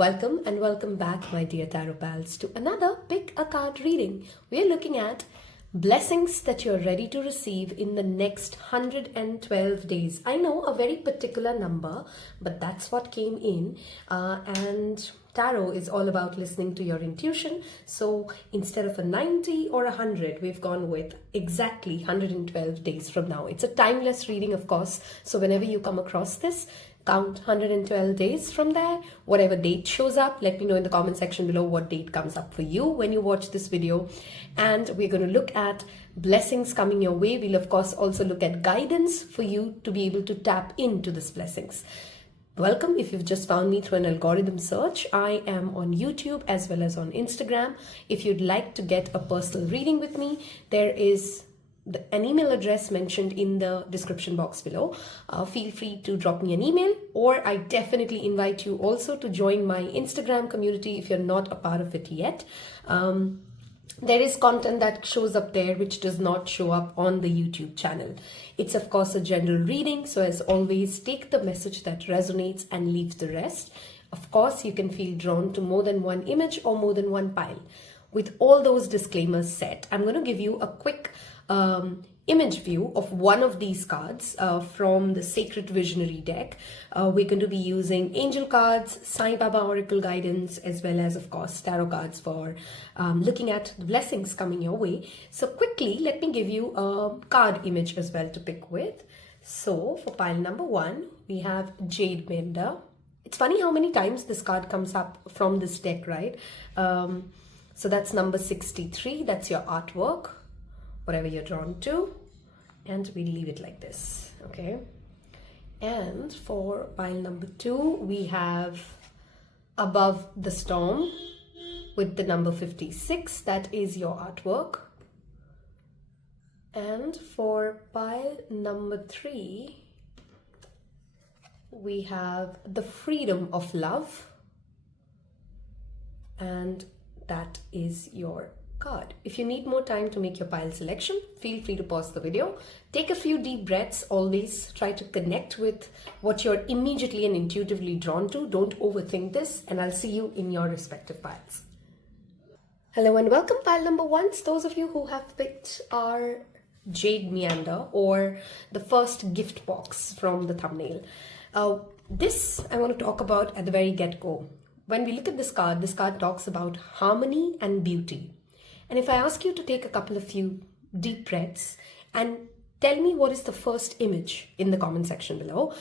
Welcome and welcome back, my dear Taropals, to another Pick a Card reading. We're looking at blessings that you're ready to receive in the next 112 days. I know, a very particular number, but that's what came in. And tarot is all about listening to your intuition. So instead of a 90 or 100, we've gone with exactly 112 days from now. It's a timeless reading, of course. So whenever you come across this, count 112 days from there. Whatever date shows up, let me know in the comment section below what date comes up for you when you watch this video. And we're going to look at blessings coming your way. We'll of course also look at guidance for you to be able to tap into these blessings. Welcome if you've just found me through an algorithm search. I am on YouTube as well as on Instagram. If you'd like to get a personal reading with me, there is an email address mentioned in the description box below. Feel free to drop me an email, or I definitely invite you also to join my Instagram community if you're not a part of it yet. There is content that shows up there which does not show up on the YouTube channel. It's of course a general reading, so as always, take the message that resonates and leave the rest. Of course, you can feel drawn to more than one image or more than one pile. With all those disclaimers set, I'm going to give you a quick image view of one of these cards from the Sacred Visionary deck. We're going to be using angel cards, Sai Baba Oracle guidance, as well as, of course, tarot cards for looking at the blessings coming your way. So quickly, let me give you a card image as well to pick with. So for pile number one, we have Jade Meandor. It's funny how many times this card comes up from this deck, right? So that's number 63. That's your artwork, whatever you're drawn to, and we leave it like this. Okay, and for pile number two, we have Above the Storm with the number 56. That is your artwork. And for pile number three, we have The Freedom of Love, and that is your card. If you need more time to make your pile selection, feel free to pause the video. Take a few deep breaths. Always try to connect with what you're immediately and intuitively drawn to. Don't overthink this, and I'll see you in your respective piles. Hello and welcome, pile number ones. Those of you who have picked our Jade Meandor, or the first gift box from the thumbnail. This I want to talk about at the very get-go. When we look at this card talks about harmony and beauty. And if I ask you to take a couple of few deep breaths and tell me what is the first image in the comment section below.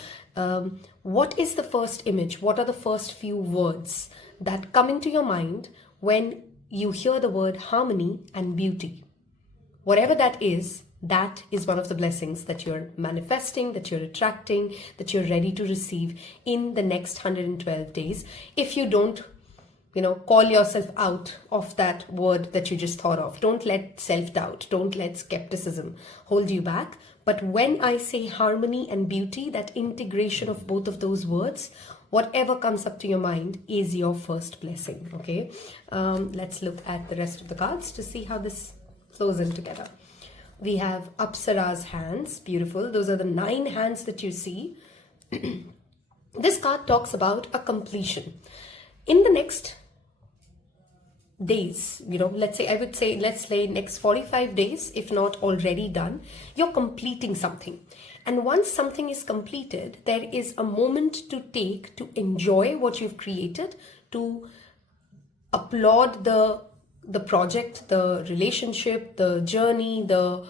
What is the first image? What are the first few words that come into your mind when you hear the word harmony and beauty? Whatever that is one of the blessings that you're manifesting, that you're attracting, that you're ready to receive in the next 112 days. If you don't, call yourself out of that word that you just thought of. Don't let self-doubt, don't let skepticism hold you back. But when I say harmony and beauty, that integration of both of those words, whatever comes up to your mind is your first blessing, okay? Let's look at the rest of the cards to see how this flows in together. We have Apsara's hands, beautiful. Those are the 9 hands that you see. This card talks about a completion. In the next days, let's say next 45 days, if not already done, you're completing something. And once something is completed, there is a moment to take to enjoy what you've created, to applaud the project, the relationship, the journey, the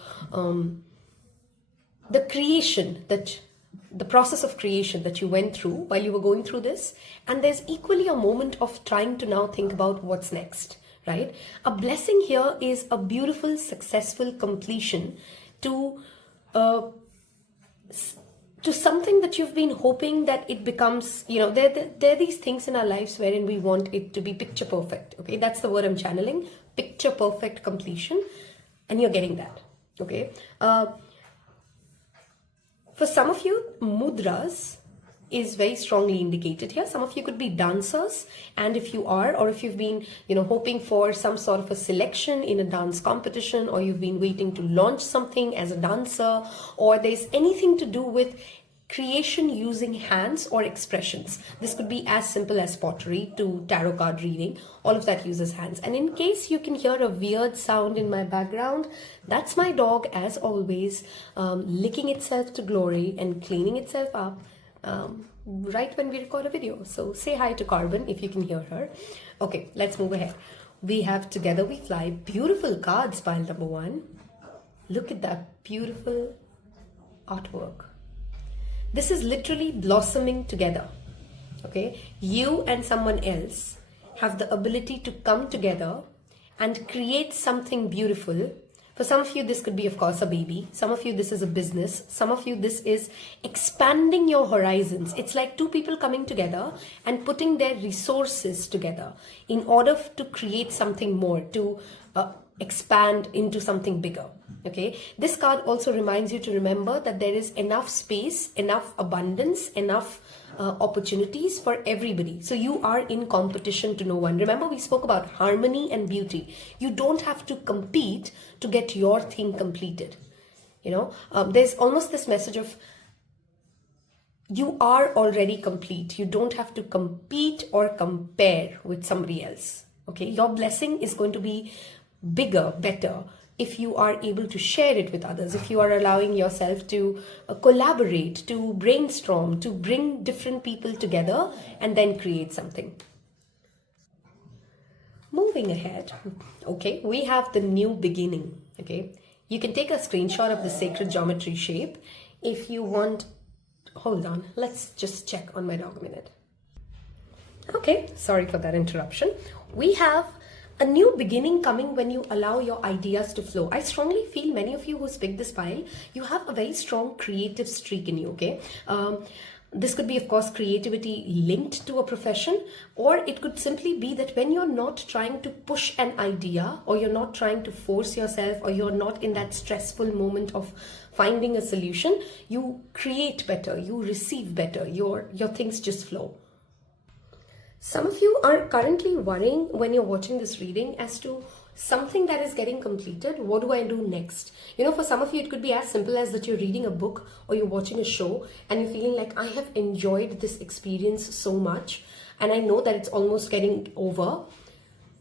creation, the process of creation that you went through while you were going through this. And there's equally a moment of trying to now think about what's next, right? A blessing here is a beautiful, successful completion to something that you've been hoping that it becomes, there are these things in our lives wherein we want it to be picture perfect, okay? That's the word I'm channeling, picture perfect completion, and you're getting that, okay? For some of you, mudras is very strongly indicated here. Some of you could be dancers, and if you are, or if you've been, hoping for some sort of a selection in a dance competition, or you've been waiting to launch something as a dancer, or there's anything to do with creation using hands or expressions. This could be as simple as pottery to tarot card reading. All of that uses hands. And in case you can hear a weird sound in my background, that's my dog, as always, licking itself to glory and cleaning itself up right when we record a video. So say hi to Carbon if you can hear her. Okay, let's move ahead. We have Together We Fly. Beautiful cards, pile number 1. Look at that beautiful artwork. This is literally blossoming together. Okay, you and someone else have the ability to come together and create something beautiful. For some of you, this could be, of course, a baby. Some of you, this is a business. Some of you, this is expanding your horizons. It's like two people coming together and putting their resources together in order to create something more, to expand into something bigger. Okay, this card also reminds you to remember that there is enough space, enough abundance, enough opportunities for everybody. So you are in competition to no one. Remember, we spoke about harmony and beauty. You don't have to compete to get your thing completed. You know, there's almost this message of you are already complete. You don't have to compete or compare with somebody else. Okay, your blessing is going to be bigger, better, if you are able to share it with others, if you are allowing yourself to collaborate, to brainstorm, to bring different people together and then create something. Moving ahead, okay, we have the new beginning. Okay, you can take a screenshot of the sacred geometry shape if you want. Hold on, let's just check on my dog a minute. Okay, sorry for that interruption. We have a new beginning coming when you allow your ideas to flow. I strongly feel many of you who picked this pile, you have a very strong creative streak in you, okay? This could be, of course, creativity linked to a profession, or it could simply be that when you're not trying to push an idea, or you're not trying to force yourself, or you're not in that stressful moment of finding a solution, you create better, you receive better, your things just flow. Some of you are currently worrying when you're watching this reading as to something that is getting completed. What do I do next? You know, for some of you, it could be as simple as that you're reading a book or you're watching a show and you're feeling like, I have enjoyed this experience so much and I know that it's almost getting over.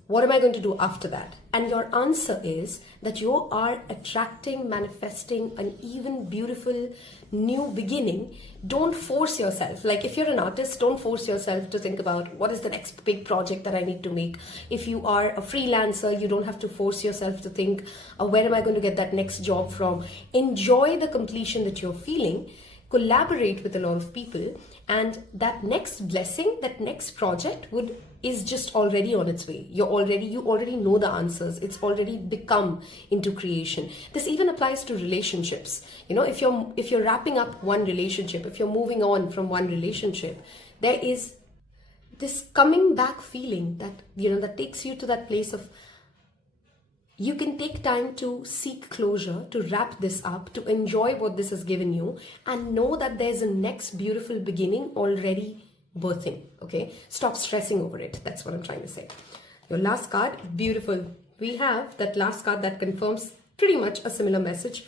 What am I going to do after that? And your answer is that you are attracting, manifesting an even beautiful new beginning. Don't force yourself. Like if you're an artist, don't force yourself to think about what is the next big project that I need to make. If you are a freelancer, you don't have to force yourself to think, where am I going to get that next job from? Enjoy the completion that you're feeling. Collaborate with a lot of people, and that next blessing, that next project is just already on its way. You already know the answers. It's already become into creation. This even applies to relationships. You know, if you're wrapping up one relationship, if you're moving on from one relationship, there is this coming back feeling that, you know, that takes you to that place of you can take time to seek closure, to wrap this up, to enjoy what this has given you, and know that there's a next beautiful beginning already birthing. Okay, stop stressing over it. That's what I'm trying to say. Your last card, beautiful. We have that last card that confirms pretty much a similar message.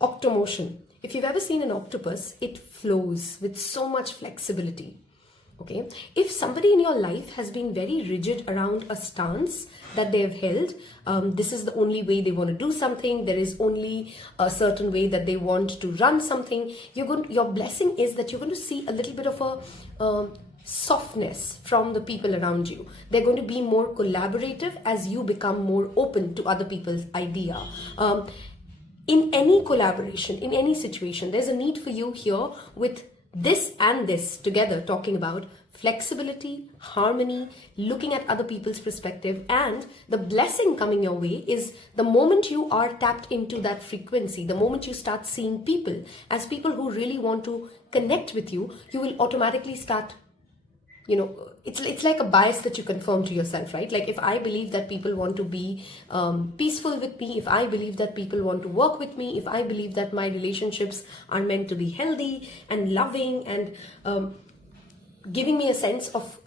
Octomotion. If you've ever seen an octopus, it flows with so much flexibility. Okay, if somebody in your life has been very rigid around a stance that they have held, this is the only way they want to do something, there is only a certain way that they want to run something, your blessing is that you're going to see a little bit of a softness from the people around you. They're going to be more collaborative as you become more open to other people's idea. In any collaboration, in any situation, there's a need for you here with this and this together, talking about flexibility, harmony, looking at other people's perspective, and the blessing coming your way is the moment you are tapped into that frequency, the moment you start seeing people as people who really want to connect with you, you will automatically start, you know, it's like a bias that you confirm to yourself, right? Like if I believe that people want to be peaceful with me, if I believe that people want to work with me, if I believe that my relationships are meant to be healthy and loving and giving me a sense of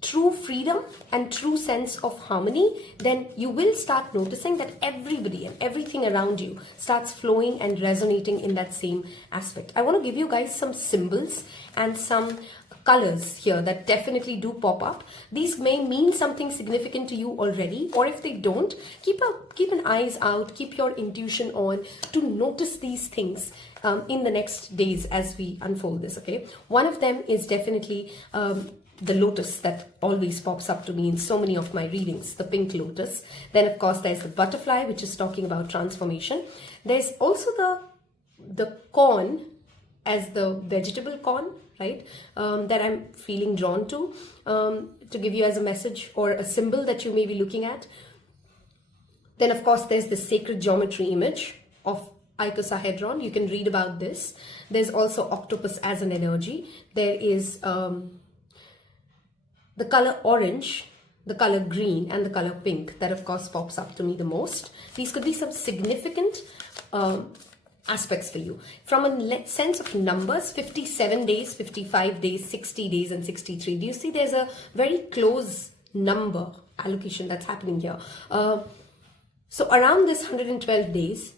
true freedom and true sense of harmony, then you will start noticing that everybody and everything around you starts flowing and resonating in that same aspect. I want to give you guys some symbols and some colors here that definitely do pop up. These may mean something significant to you already, or if they don't, keep an eyes out, keep your intuition on to notice these things in the next days as we unfold this, okay? One of them is definitely the lotus that always pops up to me in so many of my readings, the pink lotus. Then of course there's the butterfly, which is talking about transformation. There's also the corn as the vegetable corn, right, that I'm feeling drawn to give you as a message or a symbol that you may be looking at. Then of course there's the sacred geometry image of icosahedron. You can read about this. There's also octopus as an energy. There is the color orange, the color green, and the color pink. That of course pops up to me the most. These could be some significant aspects for you. From a sense of numbers, 57 days, 55 days, 60 days, and 63. Do you see there's a very close number allocation that's happening here? So around this 112 days,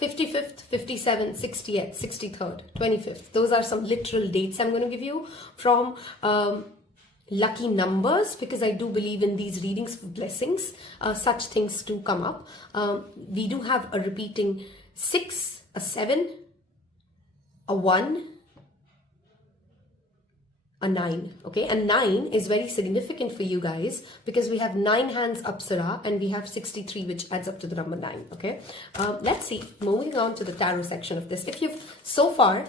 55th, 57th, 60th, 63rd, 25th. Those are some literal dates I'm going to give you from lucky numbers, because I do believe in these readings for blessings. Such things do come up. We do have a repeating 6, a 7, a 1, a 9. Okay, and 9 is very significant for you guys because we have 9 hands Apsara and we have 63, which adds up to the number 9. Okay, let's see. Moving on to the tarot section of this. If you've so far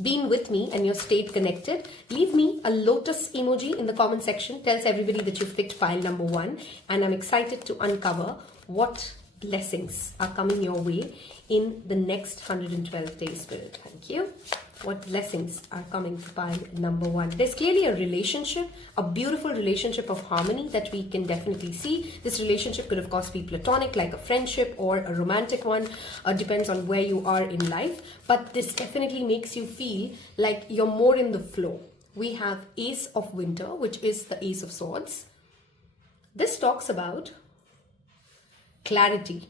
been with me and you're stayed connected, leave me a lotus emoji in the comment section. Tells everybody that you've picked pile number 1, and I'm excited to uncover what blessings are coming your way in the next 112 days, Spirit. Thank you. What blessings are coming to pile number 1? There's clearly a relationship, a beautiful relationship of harmony that we can definitely see. This relationship could of course be platonic, like a friendship, or a romantic one. Depends on where you are in life. But this definitely makes you feel like you're more in the flow. We have Ace of Winter, which is the Ace of Swords. This talks about clarity.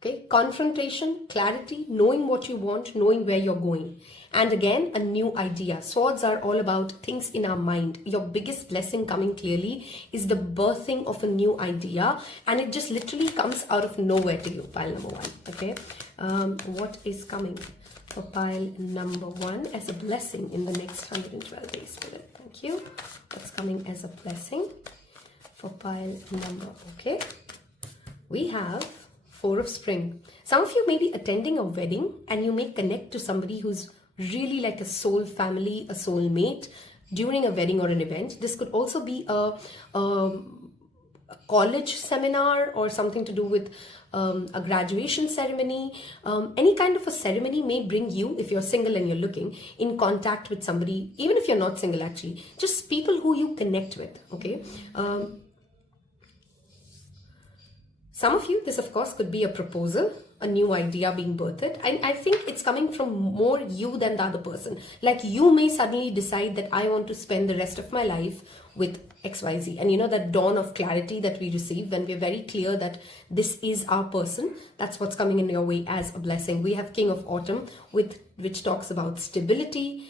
Okay, confrontation, clarity, knowing what you want, knowing where you're going. And again, a new idea. Swords are all about things in our mind. Your biggest blessing coming clearly is the birthing of a new idea, and it just literally comes out of nowhere to you, pile number 1. Okay, what is coming for pile number 1 as a blessing in the next 112 days, Spirit? Thank you. What's coming as a blessing for pile number? Okay, we have 4 of Spring. Some of you may be attending a wedding and you may connect to somebody who's really like a soul family, a soul mate during a wedding or an event. This could also be a college seminar or something to do with a graduation ceremony. Any kind of a ceremony may bring you, if you're single and you're looking, in contact with somebody, even if you're not single actually, just people who you connect with, okay? Some of you, this of course could be a proposal, a new idea being birthed. And I think it's coming from more you than the other person. Like you may suddenly decide that I want to spend the rest of my life with XYZ. And you know that dawn of clarity that we receive when we're very clear that this is our person. That's what's coming in your way as a blessing. We have King of Autumn, which talks about stability,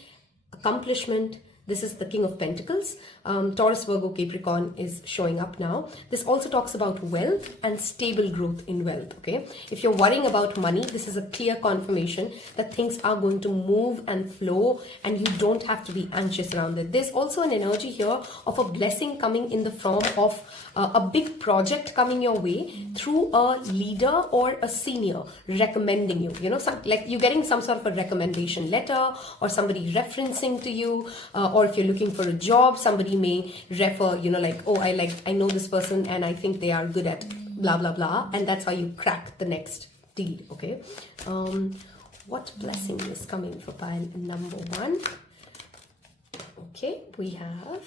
accomplishment. This is the King of Pentacles. Taurus, Virgo, Capricorn is showing up now. This also talks about wealth and stable growth in wealth, okay? If you're worrying about money, this is a clear confirmation that things are going to move and flow and you don't have to be anxious around it. There's also an energy here of a blessing coming in the form of a big project coming your way through a leader or a senior recommending you. You know, like you're getting some sort of a recommendation letter or somebody referencing to you, or if you're looking for a job, somebody may refer, you know, like, oh, I know this person and I think they are good at blah, blah, blah. And that's how you crack the next deal, okay? What blessing is coming for pile number 1? Okay, we have,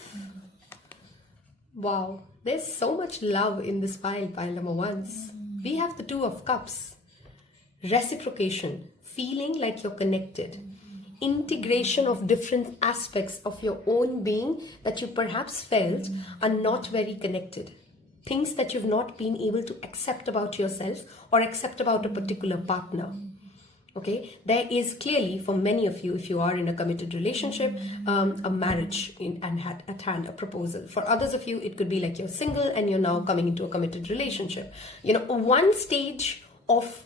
wow, there's so much love in this pile number 1s. We have the 2 of Cups, reciprocation, feeling like you're connected. integration of different aspects of your own being that you perhaps felt are not very connected. Things that you've not been able to accept about yourself or accept about a particular partner. Okay, there is clearly for many of you, if you are in a committed relationship, a marriage at hand, a proposal. For others of you, it could be like you're single and you're now coming into a committed relationship. You know, one stage of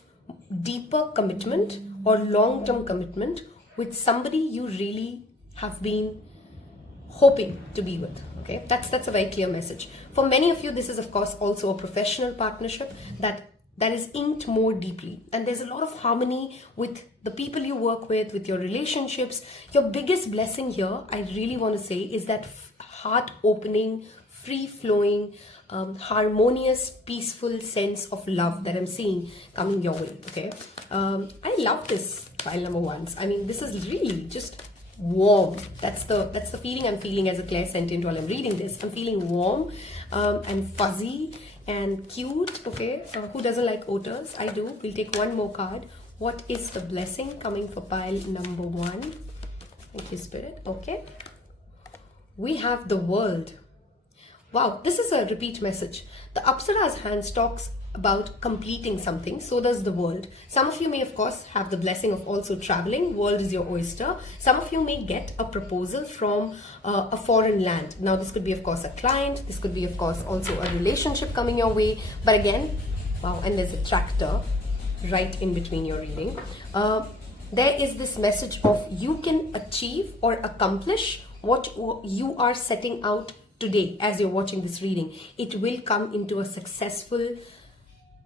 deeper commitment or long-term commitment with somebody you really have been hoping to be with. Okay, that's a very clear message. For many of you, this is of course also a professional partnership that is inked more deeply, and there's a lot of harmony with the people you work with your relationships. Your biggest blessing here, I really want to say, is that heart-opening, free-flowing, harmonious, peaceful sense of love that I'm seeing coming your way. Okay, I love this file number ones. I mean, this is really just warm. That's the feeling I'm feeling as a clairsentient while I'm reading this. I'm feeling warm and fuzzy and cute. Okay, who doesn't like otters? I do. We'll take one more card. What is the blessing coming for pile number one? Thank you, Spirit. Okay, we have the world. Wow, this is a repeat message. The Apsara's hands talks about completing something, so does the world. Some of you may of course have the blessing of also traveling. World is your oyster. Some of you may get a proposal from a foreign land. Now this could be of course a client, this could be of course also a relationship coming your way, but again, wow, and there's a tractor right in between your reading. There is this message of you can achieve or accomplish what you are setting out today. As you're watching this reading, it will come into a successful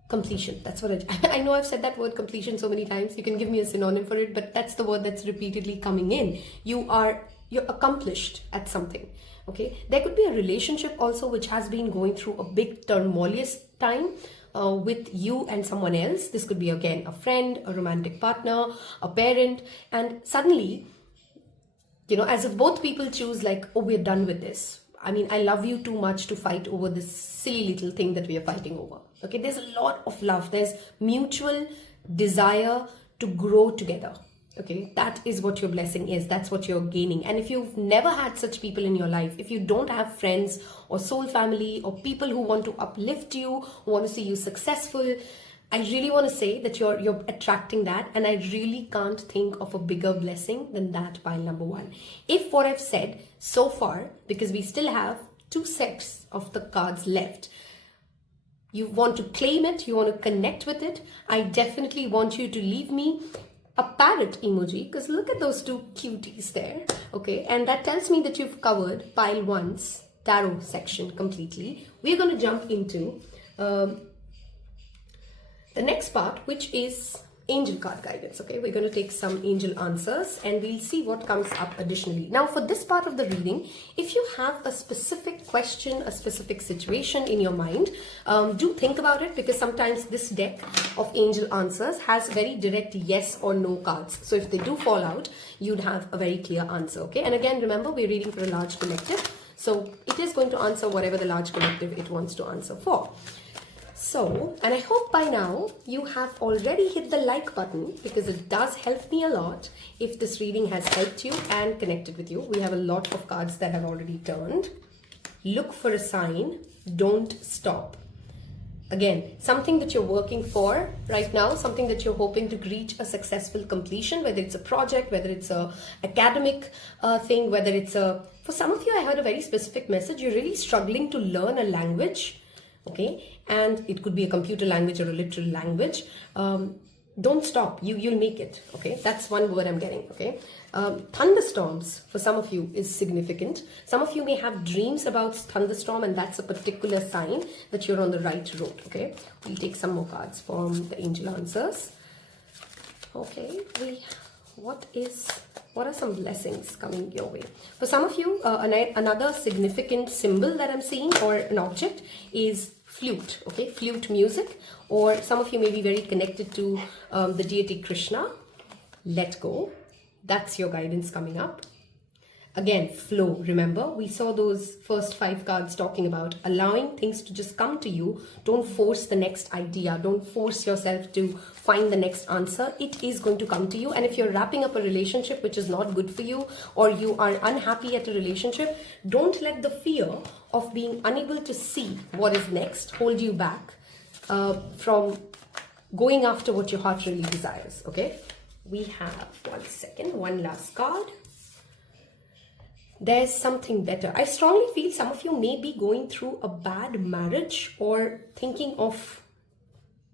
completion. That's what I know I've said that word completion so many times. You can give me a synonym for it, but that's the word that's repeatedly coming in. You're accomplished at something. Okay, there could be a relationship also which has been going through a big turmoilous time with you and someone else. This could be again a friend, a romantic partner, a parent, and suddenly, you know, as if both people choose like, oh, we're done with this. I mean, I love you too much to fight over this silly little thing that we are fighting over. Okay, there's a lot of love. There's mutual desire to grow together. Okay, that is what your blessing is. That's what you're gaining. And if you've never had such people in your life, if you don't have friends or soul family or people who want to uplift you, who want to see you successful, I really want to say that you're attracting that, and I really can't think of a bigger blessing than that pile number one. If what I've said so far, because we still have 2 sets of the cards left, you want to claim it, you want to connect with it, I definitely want you to leave me a parrot emoji, because look at those 2 cuties there. Okay, and that tells me that you've covered pile one's tarot section completely. We're going to jump into the next part, which is angel card guidance. Okay, we're going to take some angel answers and we'll see what comes up additionally. Now for this part of the reading, if you have a specific question, a specific situation in your mind, do think about it, because sometimes this deck of angel answers has very direct yes or no cards. So if they do fall out, you'd have a very clear answer. Okay, and again, remember, we're reading for a large collective, so it is going to answer whatever the large collective it wants to answer for. So, and I hope by now you have already hit the like button, because it does help me a lot if this reading has helped you and connected with you. We have a lot of cards that have already turned. Look for a sign. Don't stop. Again, something that you're working for right now, something that you're hoping to reach a successful completion, whether it's a project, whether it's a academic thing, whether it's a, for some of you, I heard a very specific message. You're really struggling to learn a language. Okay, and it could be a computer language or a literal language. Don't stop. You'll make it. Okay, that's one word I'm getting. Okay, thunderstorms for some of you is significant. Some of you may have dreams about thunderstorm, and that's a particular sign that you're on the right road. Okay, we'll take some more cards from the angel answers. Okay, what are some blessings coming your way? For some of you, another significant symbol that I'm seeing, or an object, is flute. Okay, flute music. Or some of you may be very connected to the deity Krishna. Let go. That's your guidance coming up. Again, flow. Remember, we saw those first 5 cards talking about allowing things to just come to you. Don't force the next idea. Don't force yourself to find the next answer. It is going to come to you. And if you're wrapping up a relationship which is not good for you, or you are unhappy at a relationship, don't let the fear of being unable to see what is next hold you back from going after what your heart really desires. Okay, we have one last card. There's something better. I strongly feel some of you may be going through a bad marriage or thinking of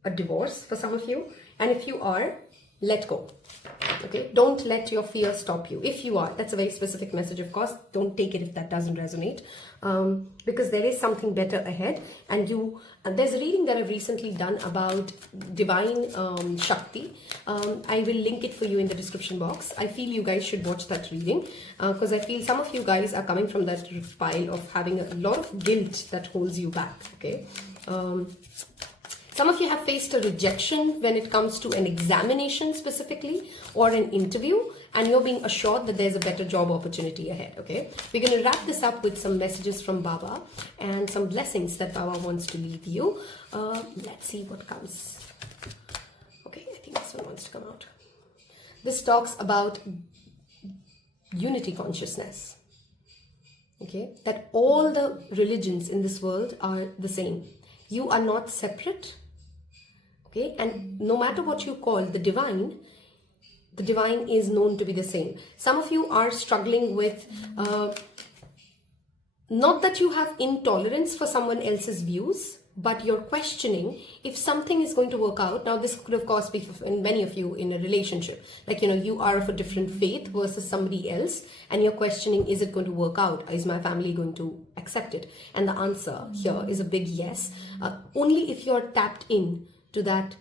a divorce for some of you. And if you are, let go. Okay, don't let your fear stop you. If you are, that's a very specific message, of course. Don't take it if that doesn't resonate, because there is something better ahead. And there's a reading that I've recently done about divine Shakti. I will link it for you in the description box. I feel you guys should watch that reading, because I feel some of you guys are coming from that pile of having a lot of guilt that holds you back. Okay. Some of you have faced a rejection when it comes to an examination specifically, or an interview, and you're being assured that there's a better job opportunity ahead. Okay, we're going to wrap this up with some messages from Baba and some blessings that Baba wants to leave you. Let's see what comes. Okay, I think this one wants to come out. This talks about unity consciousness. Okay, that all the religions in this world are the same. You are not separate. Okay, and no matter what you call the divine is known to be the same. Some of you are struggling with, not that you have intolerance for someone else's views, but you're questioning if something is going to work out. Now, this could of course be in many of you in a relationship, like, you are of a different faith versus somebody else, and you're questioning, is it going to work out? Is my family going to accept it? And the answer here is a big yes. Only if you're tapped in to that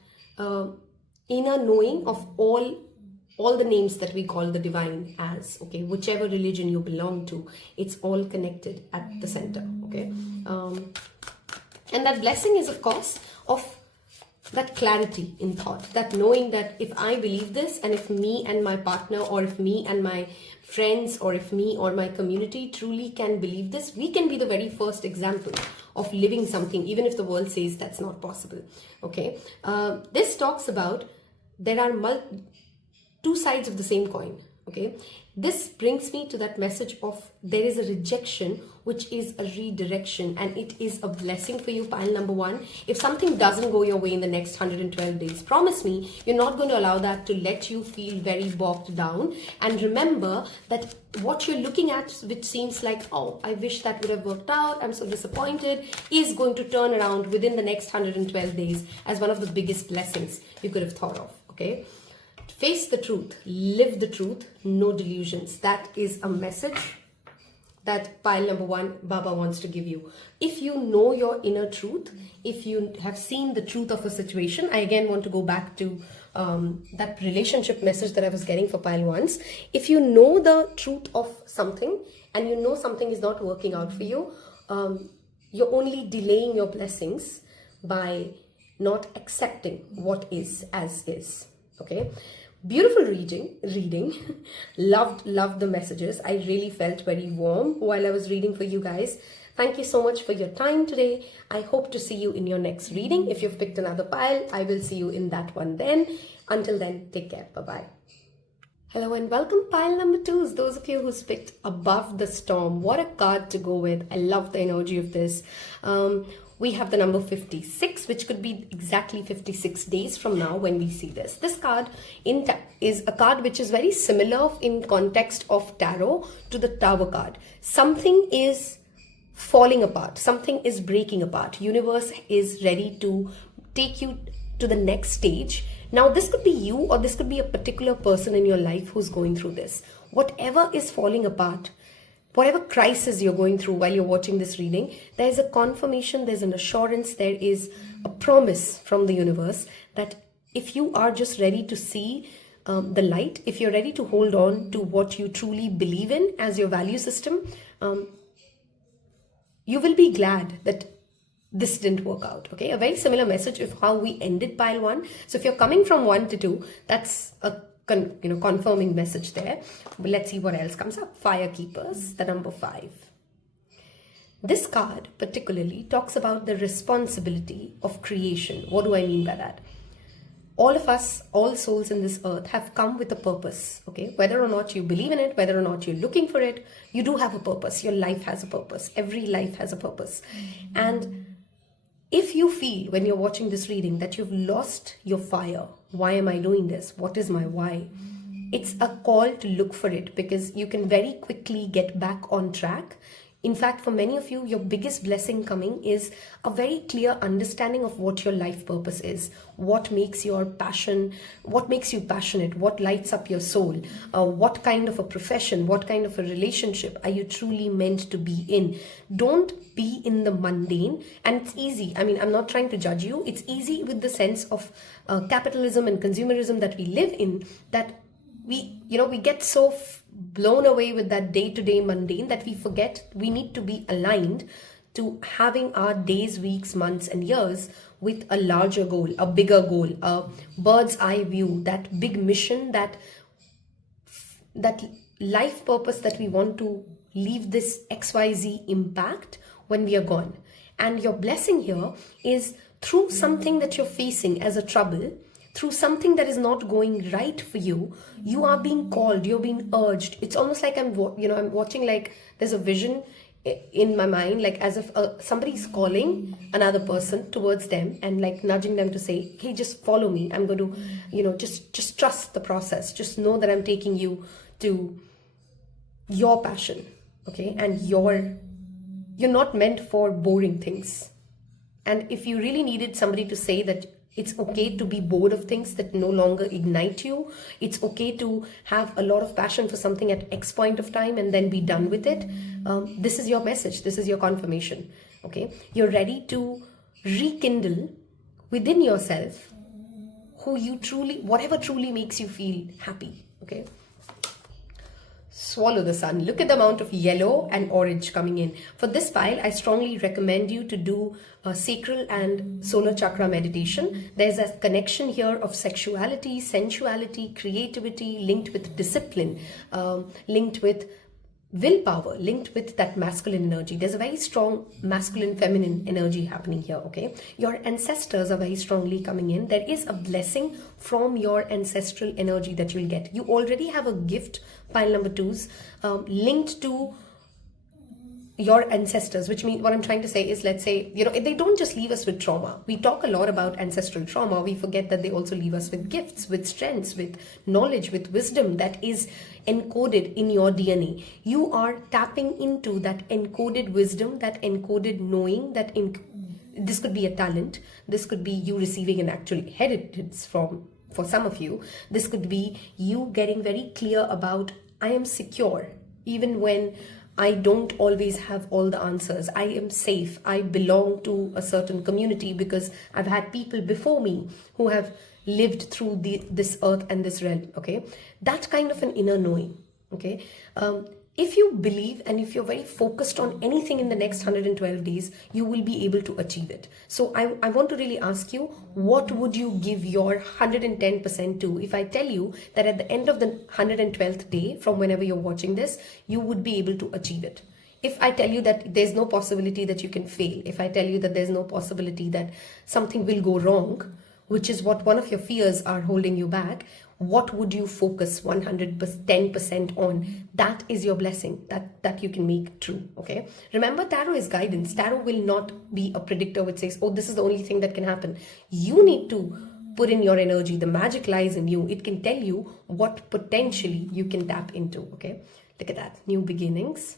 inner knowing of all the names that we call the divine as, okay, whichever religion you belong to, it's all connected at the center. Okay, and that blessing is, of course, of that clarity in thought, that knowing that if I believe this, and if me and my partner, or if me and my friends, or if me or my community truly can believe this, we can be the very first example of living something, even if the world says that's not possible. Okay, this talks about there are two sides of the same coin. Okay, this brings me to that message of there is a rejection, which is a redirection, and it is a blessing for you, pile number 1. If something doesn't go your way in the next 112 days, promise me you're not going to allow that to let you feel very bogged down. And remember that what you're looking at, which seems like, oh, I wish that would have worked out, I'm so disappointed, is going to turn around within the next 112 days as one of the biggest blessings you could have thought of. Okay, face the truth, live the truth, no delusions. That is a message that pile number 1 Baba wants to give you. If you know your inner truth, if you have seen the truth of a situation, I again want to go back to that relationship message that I was getting for pile 1s. If you know the truth of something, and you know something is not working out for you, you're only delaying your blessings by not accepting what is as is. Okay, beautiful reading. loved the messages. I really felt very warm while I was reading for you guys. Thank you so much for your time today. I hope to see you in your next reading. If you've picked another pile, I will see you in that one then. Until then, take care. Bye-bye. Hello and welcome, pile number 2s. Those of you who's picked Above the Storm. What a card to go with. I love the energy of this. We have the number 56, which could be exactly 56 days from now when we see this. This card is a card which is very similar in context of tarot to the Tower card. Something is falling apart. Something is breaking apart. Universe is ready to take you to the next stage. Now, this could be you, or this could be a particular person in your life who's going through this. Whatever is falling apart, whatever crisis you're going through while you're watching this reading, there's a confirmation, there's an assurance, there is a promise from the universe that if you are just ready to see the light, if you're ready to hold on to what you truly believe in as your value system, you will be glad that this didn't work out. Okay, a very similar message of how we ended pile 1. So if you're coming from 1 to 2, that's a confirming message there. But let's see what else comes up. Fire Keepers, the number 5. This card particularly talks about the responsibility of creation. What do I mean by that? All of us, all souls in this earth have come with a purpose, okay? Whether or not you believe in it, whether or not you're looking for it, you do have a purpose. Your life has a purpose. Every life has a purpose. And if you feel when you're watching this reading that you've lost your fire, why am I doing this? What is my why? It's a call to look for it, because you can very quickly get back on track. In fact, for many of you, your biggest blessing coming is a very clear understanding of what your life purpose is, what makes your passion, what makes you passionate, what lights up your soul, what kind of a profession, what kind of a relationship are you truly meant to be in. Don't be in the mundane. And it's easy. I mean, I'm not trying to judge you. It's easy with the sense of capitalism and consumerism that we live in, that we get so blown away with that day-to-day mundane that we forget we need to be aligned to having our days, weeks, months and years with a larger goal, a bigger goal, a bird's eye view, that big mission, that life purpose that we want to leave this XYZ impact when we are gone. And your blessing here is through something that you're facing as a trouble, through something that is not going right for you, you are being called, you're being urged. It's almost like I'm watching, like there's a vision in my mind, like as if somebody's calling another person towards them and like nudging them to say, hey, just follow me. I'm going to, just trust the process. Just know that I'm taking you to your passion, okay? And you're not meant for boring things. And if you really needed somebody to say that it's okay to be bored of things that no longer ignite you. It's okay to have a lot of passion for something at X point of time and then be done with it. This is your message. This is your confirmation. Okay. You're ready to rekindle within yourself who you truly, whatever truly makes you feel happy. Okay. Swallow the sun. Look at the amount of yellow and orange coming in. For this pile, I strongly recommend you to do a sacral and solar chakra meditation. There's a connection here of sexuality, sensuality, creativity, linked with discipline, linked with willpower, linked with that masculine energy. There's a very strong masculine feminine energy happening here. Okay, your ancestors are very strongly coming in. There is a blessing from your ancestral energy that you'll get. You already have a gift, pile number 2s, linked to your ancestors, which means what I'm trying to say is, let's say, they don't just leave us with trauma. We talk a lot about ancestral trauma. We forget that they also leave us with gifts, with strengths, with knowledge, with wisdom that is encoded in your DNA. You are tapping into that encoded wisdom, that encoded knowing, this could be a talent. This could be you receiving an actual inheritance for some of you. This could be you getting very clear about, I am secure even when I don't always have all the answers. I am safe. I belong to a certain community because I've had people before me who have lived through this earth and this realm. Okay, that kind of an inner knowing. Okay, if you believe and if you're very focused on anything in the next 112 days, you will be able to achieve it. So I want to really ask you, what would you give your 110% to if I tell you that at the end of the 112th day, from whenever you're watching this, you would be able to achieve it? If I tell you that there's no possibility that you can fail, if I tell you that there's no possibility that something will go wrong, which is what one of your fears are holding you back, what would you focus 110% on? That is your blessing that you can make true. Okay, remember, tarot is guidance. Tarot will not be a predictor which says, oh, this is the only thing that can happen. You need to put in your energy. The magic lies in you. It can tell you what potentially you can tap into. Okay, look at that, new beginnings.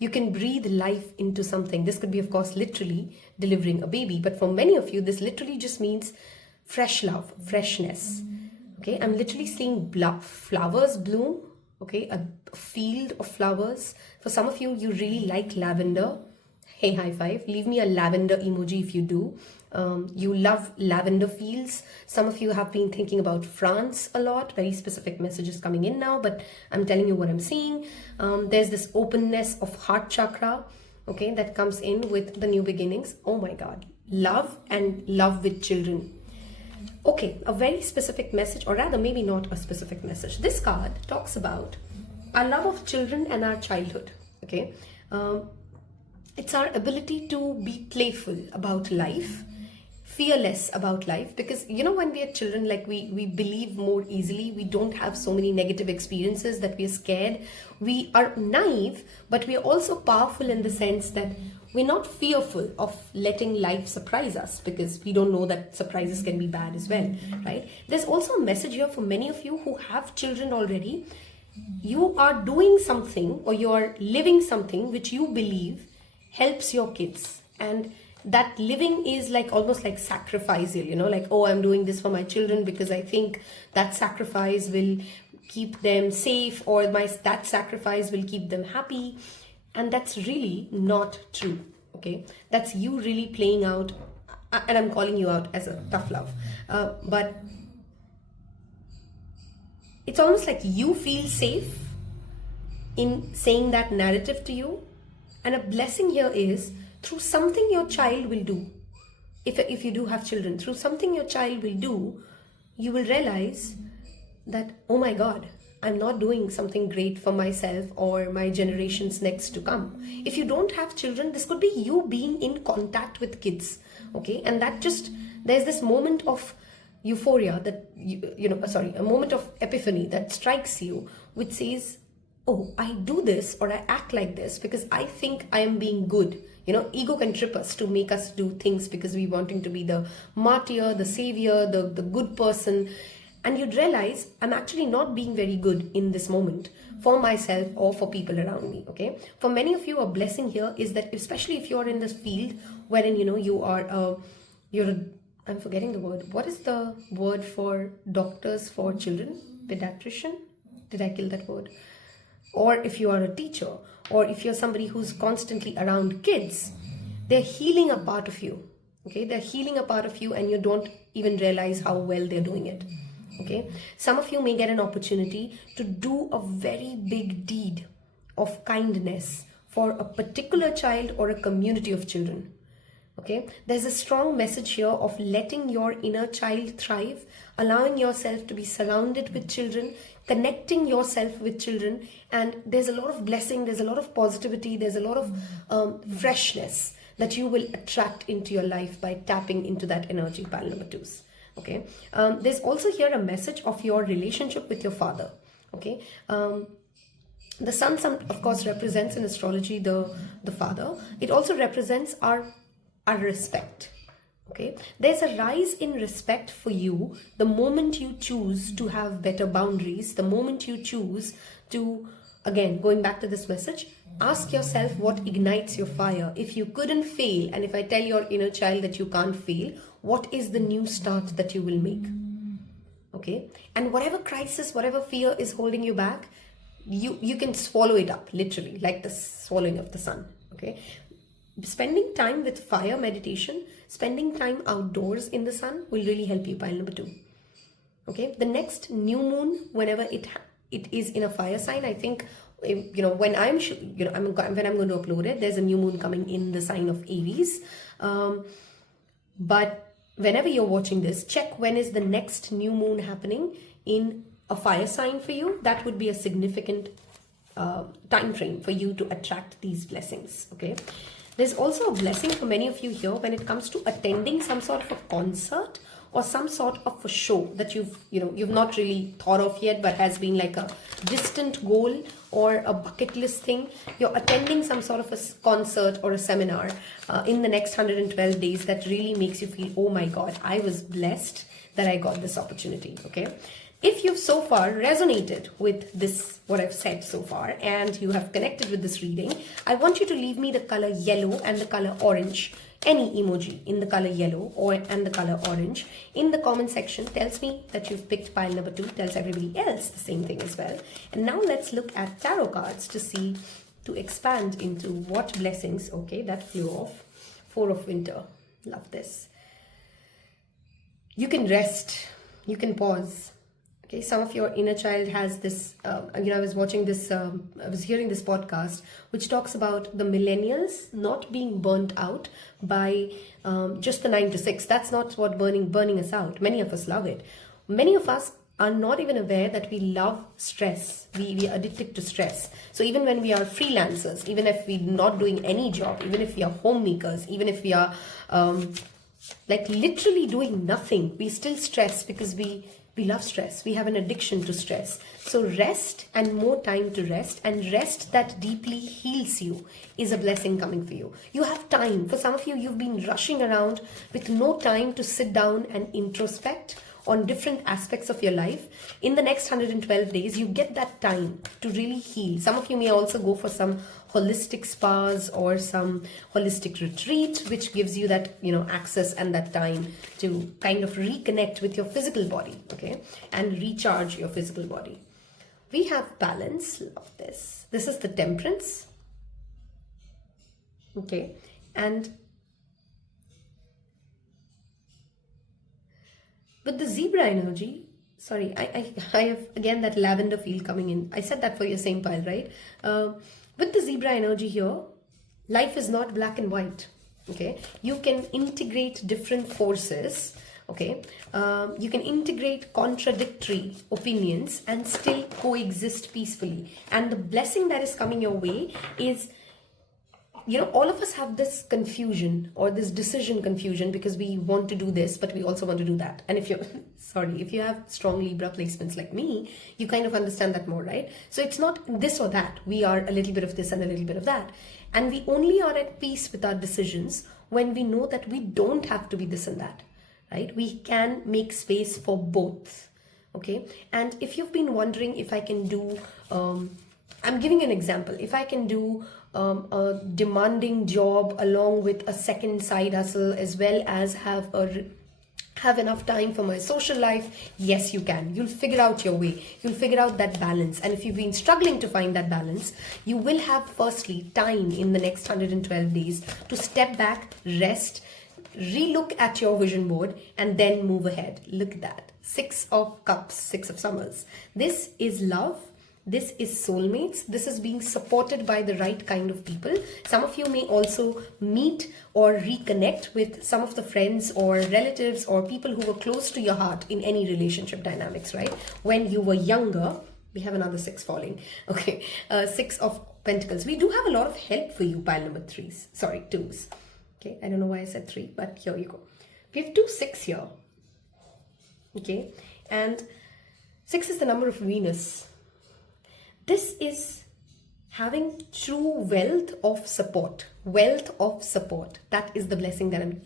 You can breathe life into something. This could be, of course, literally delivering a baby, but for many of you, this literally just means fresh love, freshness. Okay, I'm literally seeing flowers bloom. Okay, a field of flowers. For some of you, you really like lavender. Hey, high five. Leave me a lavender emoji if you do. You love lavender fields. Some of you have been thinking about France a lot. Very specific messages coming in now, but I'm telling you what I'm seeing. There's this openness of heart chakra, okay, that comes in with the new beginnings. Oh my God. Love and love with children. Okay, a very specific message, or rather maybe not a specific message. This card talks about our love of children and our childhood. Okay, it's our ability to be playful about life, fearless about life, because when we are children, like we believe more easily. We don't have so many negative experiences that we are scared. We are naive, but we are also powerful in the sense that we're not fearful of letting life surprise us, because we don't know that surprises can be bad as well, right? There's also a message here for many of you who have children already. You are doing something, or you are living something which you believe helps your kids, and that living is like almost like sacrificial, like, oh, I'm doing this for my children because I think that sacrifice will keep them safe, or that sacrifice will keep them happy. And that's really not true. Okay, that's you really playing out, and I'm calling you out as a tough love, but it's almost like you feel safe in saying that narrative to you. And a blessing here is through something your child will do. If you do have children, through something your child will do, you will realize that, oh my God, I'm not doing something great for myself or my generations next to come. If you don't have children, this could be you being in contact with kids. Okay, and that just, there's this moment of euphoria that a moment of epiphany that strikes you, which says, oh, I do this, or I act like this because I think I am being good. Ego can trip us to make us do things because we wanting to be the martyr, the savior, the good person. And you'd realize, I'm actually not being very good in this moment for myself or for people around me. Okay, for many of you, a blessing here is that, especially if you're in this field wherein I'm forgetting the word. What is the word for doctors for children? Pediatrician? Did I kill that word? Or if you are a teacher, or if you're somebody who's constantly around kids, they're healing a part of you. Okay, they're healing a part of you, and you don't even realize how well they're doing it. Okay, some of you may get an opportunity to do a very big deed of kindness for a particular child or a community of children. Okay, there's a strong message here of letting your inner child thrive, allowing yourself to be surrounded with children, connecting yourself with children, and there's a lot of blessing, there's a lot of positivity, there's a lot of freshness that you will attract into your life by tapping into that energy, pile number 2s. Okay, there's also here a message of your relationship with your father. Okay, the sun, of course, represents in astrology the father. It also represents our respect. Okay, there's a rise in respect for you the moment you choose to have better boundaries, the moment you choose to, again, going back to this message, ask yourself what ignites your fire. If you couldn't fail, and if I tell your inner child that you can't fail, what is the new start that you will make? Okay, and whatever crisis, whatever fear is holding you back, you can swallow it up, literally, like the swallowing of the sun. Okay, spending time with fire meditation, spending time outdoors in the sun will really help you, pile number 2. Okay, the next new moon, whenever it is in a fire sign, I think, when I'm going to upload it, there's a new moon coming in the sign of Aries. But whenever you're watching this, check when is the next new moon happening in a fire sign for you. That would be a significant time frame for you to attract these blessings. Okay, there's also a blessing for many of you here when it comes to attending some sort of a concert or some sort of a show that you've not really thought of yet, but has been like a distant goal or a bucket list thing. You're attending some sort of a concert or a seminar in the next 112 days that really makes you feel, oh my God, I was blessed that I got this opportunity. Okay, if you've so far resonated with this, what I've said so far, and you have connected with this reading, I want you to leave me the color yellow and the color orange, any emoji in the color yellow and the color orange in the comment section. Tells me that you've picked pile number 2, tells everybody else the same thing as well. And now let's look at tarot cards to expand into what blessings. Okay, that flew off. 4 of Winter. Love this. You can rest. You can pause. Okay, some of your inner child has this, I was watching this, I was hearing this podcast, which talks about the millennials not being burnt out by just the 9 to 6. That's not what burning us out. Many of us love it. Many of us are not even aware that we love stress. We are addicted to stress. So even when we are freelancers, even if we're not doing any job, even if we are homemakers, even if we are like literally doing nothing, we still stress because we love stress. We have an addiction to stress. So rest and more time to rest, and rest that deeply heals you, is a blessing coming for you. You have time. For some of you, you've been rushing around with no time to sit down and introspect on different aspects of your life. In the next 112 days, you get that time to really heal. Some of you may also go for some holistic spas or some holistic retreat, which gives you that, access and that time to kind of reconnect with your physical body, okay, and recharge your physical body. We have balance. Love this. This is the Temperance, okay, and with the Zebra energy, sorry, I have again that lavender feel coming in. I said that for your same pile, right? With the Zebra energy here, life is not black and white, okay? You can integrate different forces, okay? You can integrate contradictory opinions and still coexist peacefully. And the blessing that is coming your way is, all of us have this confusion or this decision confusion because we want to do this, but we also want to do that. And if you have strong Libra placements like me, you kind of understand that more, right? So it's not this or that. We are a little bit of this and a little bit of that. And we only are at peace with our decisions when we know that we don't have to be this and that, right? We can make space for both, okay? And if you've been wondering if I can do, I'm giving an example. If I can do a demanding job along with a second side hustle, as well as have enough time for my social life, yes, you can. You'll figure out your way. You'll figure out that balance. And if you've been struggling to find that balance, you will have firstly time in the next 112 days to step back, rest, relook at your vision board, and then move ahead. Look at that. 6 of Cups, 6 of Summers. This is love. This is soulmates. This is being supported by the right kind of people. Some of you may also meet or reconnect with some of the friends or relatives or people who were close to your heart in any relationship dynamics, right? When you were younger, we have another 6 falling. Okay, 6 of Pentacles. We do have a lot of help for you, pile number 2s. Okay, I don't know why I said 3, but here you go. We have 2 6 here. Okay, and 6 is the number of Venus. This is having true wealth of support. That is the blessing that I'm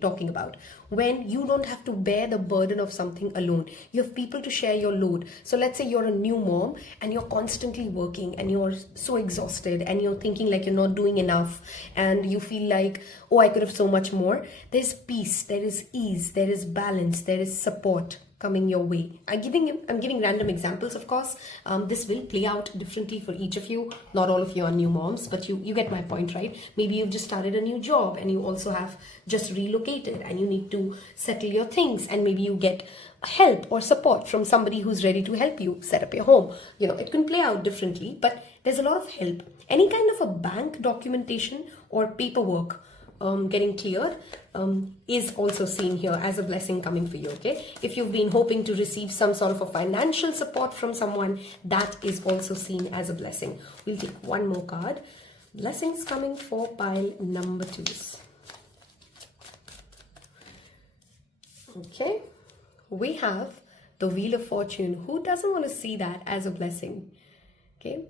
talking about. When you don't have to bear the burden of something alone. You have people to share your load. So let's say you're a new mom and you're constantly working and you're so exhausted and you're thinking like you're not doing enough and you feel like, oh, I could have so much more. There's peace, there is ease, there is balance, there is support coming your way. I'm giving random examples, of course. This will play out differently for each of you. Not all of you are new moms, but you get my point, right? Maybe you've just started a new job and you also have just relocated and you need to settle your things, and maybe you get help or support from somebody who's ready to help you set up your home. It can play out differently, but there's a lot of help. Any kind of a bank documentation or paperwork getting cleared is also seen here as a blessing coming for you, okay? If you've been hoping to receive some sort of a financial support from someone, that is also seen as a blessing. We'll take one more card. Blessings coming for pile number 2s. Okay, we have the Wheel of Fortune. Who doesn't want to see that as a blessing? Okay,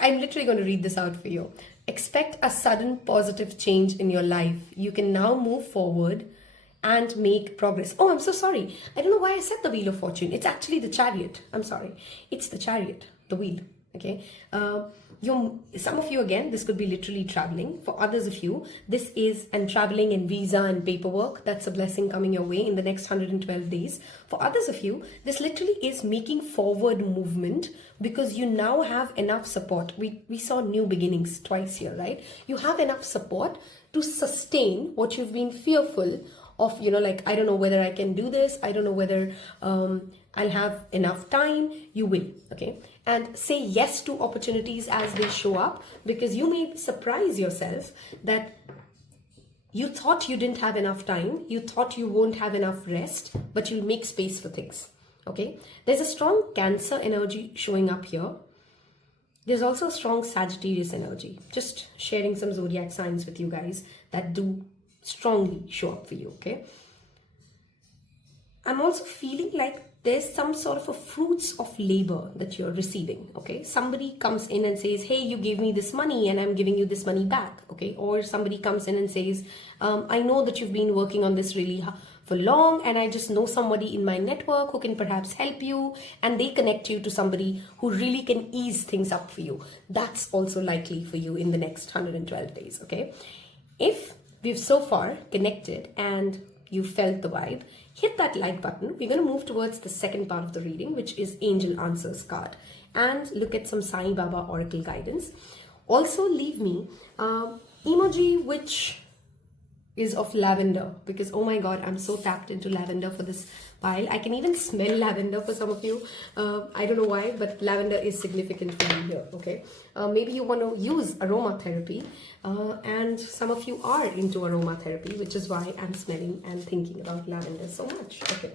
I'm literally going to read this out for you. Expect a sudden positive change in your life. You can now move forward and make progress. Oh, I'm so sorry. I don't know why I said the Wheel of Fortune. It's actually the Chariot. I'm sorry. It's the Chariot, the wheel. Okay. Some of you, again, this could be literally traveling. For others of you, this is traveling and visa and paperwork. That's a blessing coming your way in the next 112 days. For others of you, this literally is making forward movement because you now have enough support. We saw new beginnings twice here, right? You have enough support to sustain what you've been fearful of, like, I don't know whether I can do this. I don't know whether I'll have enough time. You will, okay? And say yes to opportunities as they show up, because you may surprise yourself that you thought you didn't have enough time, you thought you won't have enough rest, but you'll make space for things, okay? There's a strong Cancer energy showing up here. There's also a strong Sagittarius energy. Just sharing some zodiac signs with you guys that do strongly show up for you, okay? I'm also feeling like there's some sort of a fruits of labor that you're receiving, okay? Somebody comes in and says, hey, you gave me this money and I'm giving you this money back, okay? Or somebody comes in and says, I know that you've been working on this really for long, and I just know somebody in my network who can perhaps help you, and they connect you to somebody who really can ease things up for you. That's also likely for you in the next 112 days, okay? If we've so far connected and you felt the vibe, hit that like button. We're going to move towards the second part of the reading, which is Angel Answers card, and look at some Sai Baba Oracle guidance. Also leave me emoji which is of lavender, because oh my god, I'm so tapped into lavender for this pile. I can even smell lavender for some of you. I don't know why, but lavender is significant for me here, okay? Maybe you want to use aromatherapy, and some of you are into aromatherapy, which is why I'm smelling and thinking about lavender so much, okay?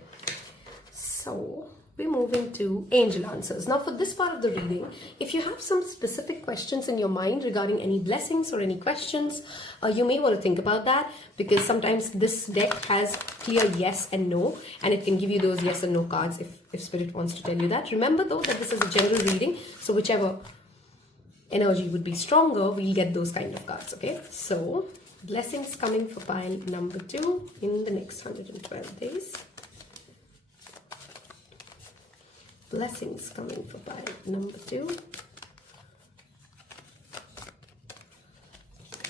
So we're moving to Angel Answers. Now for this part of the reading, if you have some specific questions in your mind regarding any blessings or any questions, you may want to think about that, because sometimes this deck has clear yes and no, and it can give you those yes and no cards if Spirit wants to tell you that. Remember though that this is a general reading, so whichever energy would be stronger, we'll get those kind of cards, okay? So blessings coming for pile number 2 in the next 112 days. Blessings coming for pile number 2.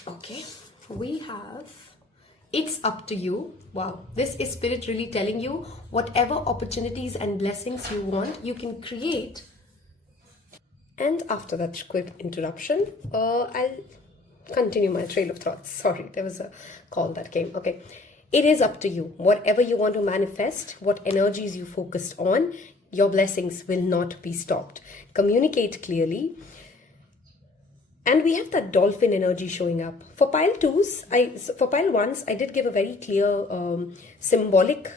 Okay, we have it's up to you. Wow, this is Spirit really telling you whatever opportunities and blessings you want, you can create. And after that quick interruption, I'll continue my trail of thoughts. Sorry, there was a call that came. Okay, it is up to you. Whatever you want to manifest, what energies you focused on, your blessings will not be stopped. Communicate clearly. And we have that dolphin energy showing up. For pile 2s, for pile 1s, I did give a very clear symbolic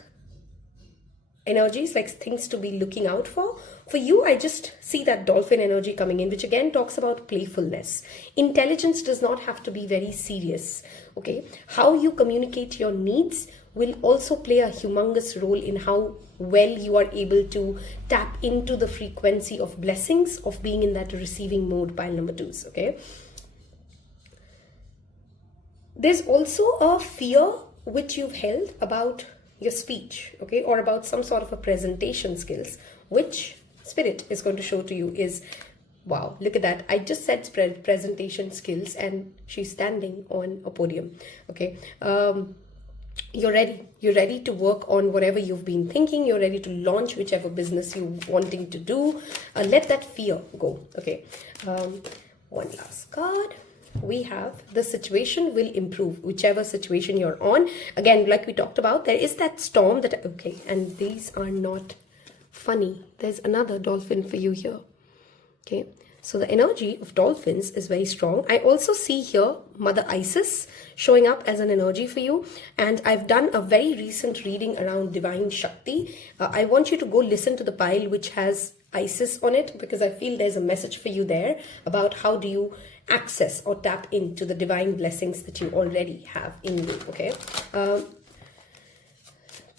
energies, like things to be looking out for. For you, I just see that dolphin energy coming in, which again talks about playfulness. Intelligence does not have to be very serious, okay? How you communicate your needs will also play a humongous role in how well you are able to tap into the frequency of blessings, of being in that receiving mode, pile number 2s, okay? There's also a fear which you've held about your speech, okay, or about some sort of a presentation skills, which Spirit is going to show to you is, wow, look at that. I just said presentation skills and she's standing on a podium, okay? You're ready to work on whatever you've been thinking. You're ready to launch whichever business you're wanting to do. Let that fear go, okay? One last card. We have the situation will improve, whichever situation you're on. Again, like we talked about, there is that storm that, okay, and these are not funny. There's another dolphin for you here, okay? So the energy of dolphins is very strong. I also see here Mother Isis showing up as an energy for you. And I've done a very recent reading around Divine Shakti. I want you to go listen to the pile which has Isis on it, because I feel there's a message for you there about how do you access or tap into the divine blessings that you already have in you, okay?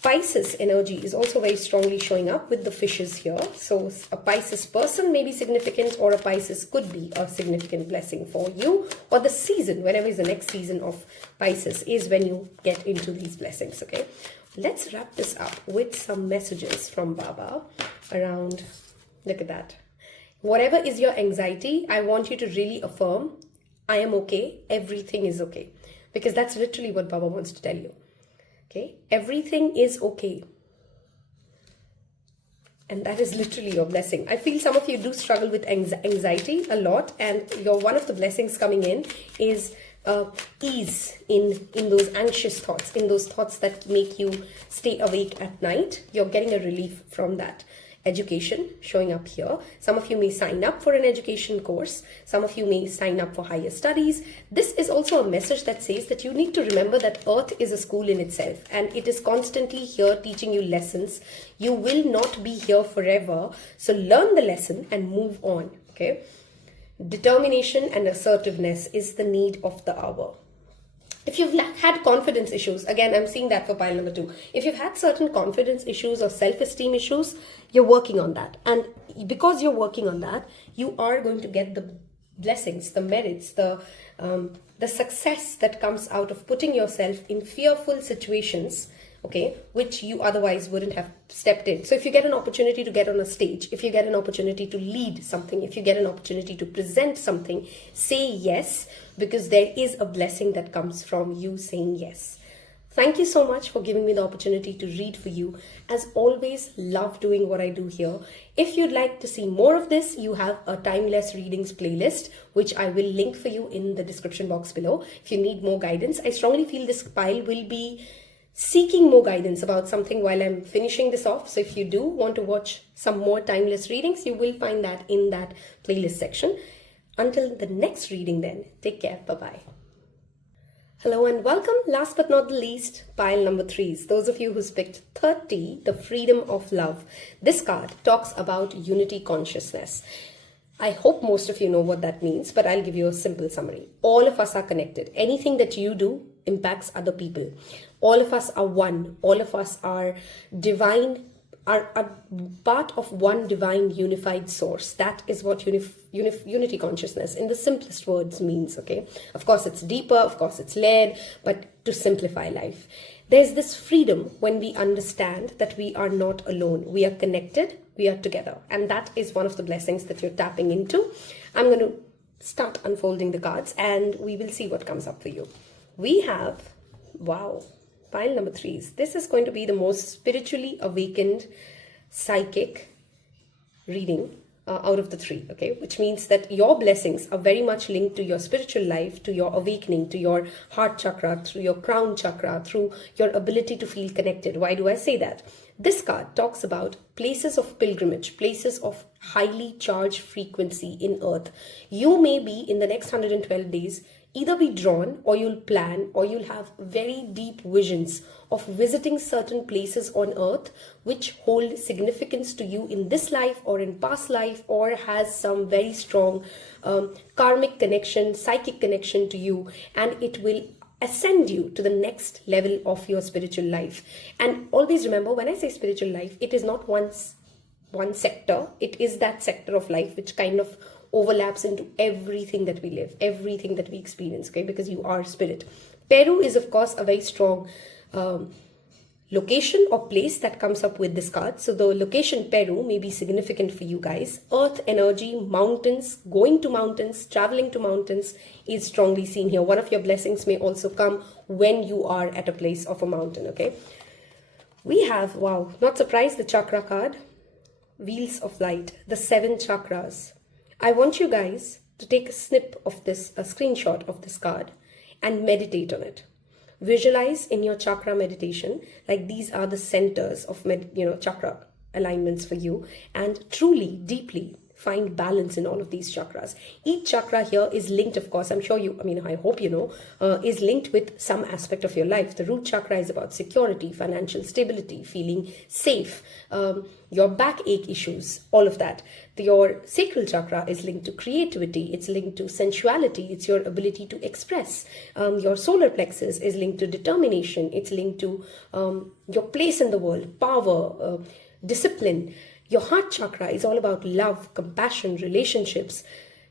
Pisces energy is also very strongly showing up with the fishes here. So a Pisces person may be significant, or a Pisces could be a significant blessing for you, or the season, whenever is the next season of Pisces is when you get into these blessings, okay? Let's wrap this up with some messages from Baba around, look at that. Whatever is your anxiety, I want you to really affirm, I am okay, everything is okay. Because that's literally what Baba wants to tell you. Okay, everything is okay. And that is literally your blessing. I feel some of you do struggle with anxiety a lot, and one of the blessings coming in is ease in those anxious thoughts, in those thoughts that make you stay awake at night. You're getting a relief from that. Education showing up here. Some of you may sign up for an education course. Some of you may sign up for higher studies. This is also a message that says that you need to remember that Earth is a school in itself, and it is constantly here teaching you lessons. You will not be here forever. So learn the lesson and move on. Okay. Determination and assertiveness is the need of the hour. If you've had confidence issues, again, I'm seeing that for pile number 2. If you've had certain confidence issues or self-esteem issues, you're working on that. And because you're working on that, you are going to get the blessings, the merits, the success that comes out of putting yourself in fearful situations, okay, which you otherwise wouldn't have stepped in. So if you get an opportunity to get on a stage, if you get an opportunity to lead something, if you get an opportunity to present something, say yes, because there is a blessing that comes from you saying yes. Thank you so much for giving me the opportunity to read for you. As always, love doing what I do here. If you'd like to see more of this, you have a Timeless Readings playlist, which I will link for you in the description box below. If you need more guidance, I strongly feel this pile will be seeking more guidance about something while I'm finishing this off. So if you do want to watch some more timeless readings, you will find that in that playlist section. Until the next reading then, take care. Bye-bye. Hello and welcome. Last but not the least, pile number 3s. Those of you who picked 30, the freedom of love. This card talks about unity consciousness. I hope most of you know what that means, but I'll give you a simple summary. All of us are connected. Anything that you do impacts other people. All of us are one. All of us are divine, are part of one divine unified source. That is what unity consciousness in the simplest words means, okay? Of course, it's deeper, of course, it's layered, but to simplify life. There's this freedom when we understand that we are not alone. We are connected, we are together. And that is one of the blessings that you're tapping into. I'm going to start unfolding the cards and we will see what comes up for you. We have, wow, pile number 3s. This is going to be the most spiritually awakened psychic reading out of the 3, okay? Which means that your blessings are very much linked to your spiritual life, to your awakening, to your heart chakra, through your crown chakra, through your ability to feel connected. Why do I say that? This card talks about places of pilgrimage, places of highly charged frequency in Earth. You may be in the next 112 days either be drawn or you'll plan or you'll have very deep visions of visiting certain places on Earth which hold significance to you in this life or in past life or has some very strong karmic connection, psychic connection to you, and it will ascend you to the next level of your spiritual life. And always remember, when I say spiritual life, it is not one sector. It is that sector of life which kind of overlaps into everything that we live, everything that we experience, okay? Because you are spirit. Peru is, of course, a very strong location or place that comes up with this card. So the location Peru may be significant for you guys. Earth energy, mountains, going to mountains, traveling to mountains is strongly seen here. One of your blessings may also come when you are at a place of a mountain, okay? We have, wow, not surprised, the chakra card. Wheels of light, the 7 chakras. I want you guys to take a snip of this, a screenshot of this card and meditate on it. Visualize in your chakra meditation, like these are the centers of, chakra alignments for you, and truly, deeply find balance in all of these chakras. Each chakra here is linked, of course, I hope you know, is linked with some aspect of your life. The root chakra is about security, financial stability, feeling safe, your backache issues, all of that. Your sacral chakra is linked to creativity, it's linked to sensuality, it's your ability to express. Your solar plexus is linked to determination, it's linked to your place in the world, power, discipline. Your heart chakra is all about love, compassion, relationships.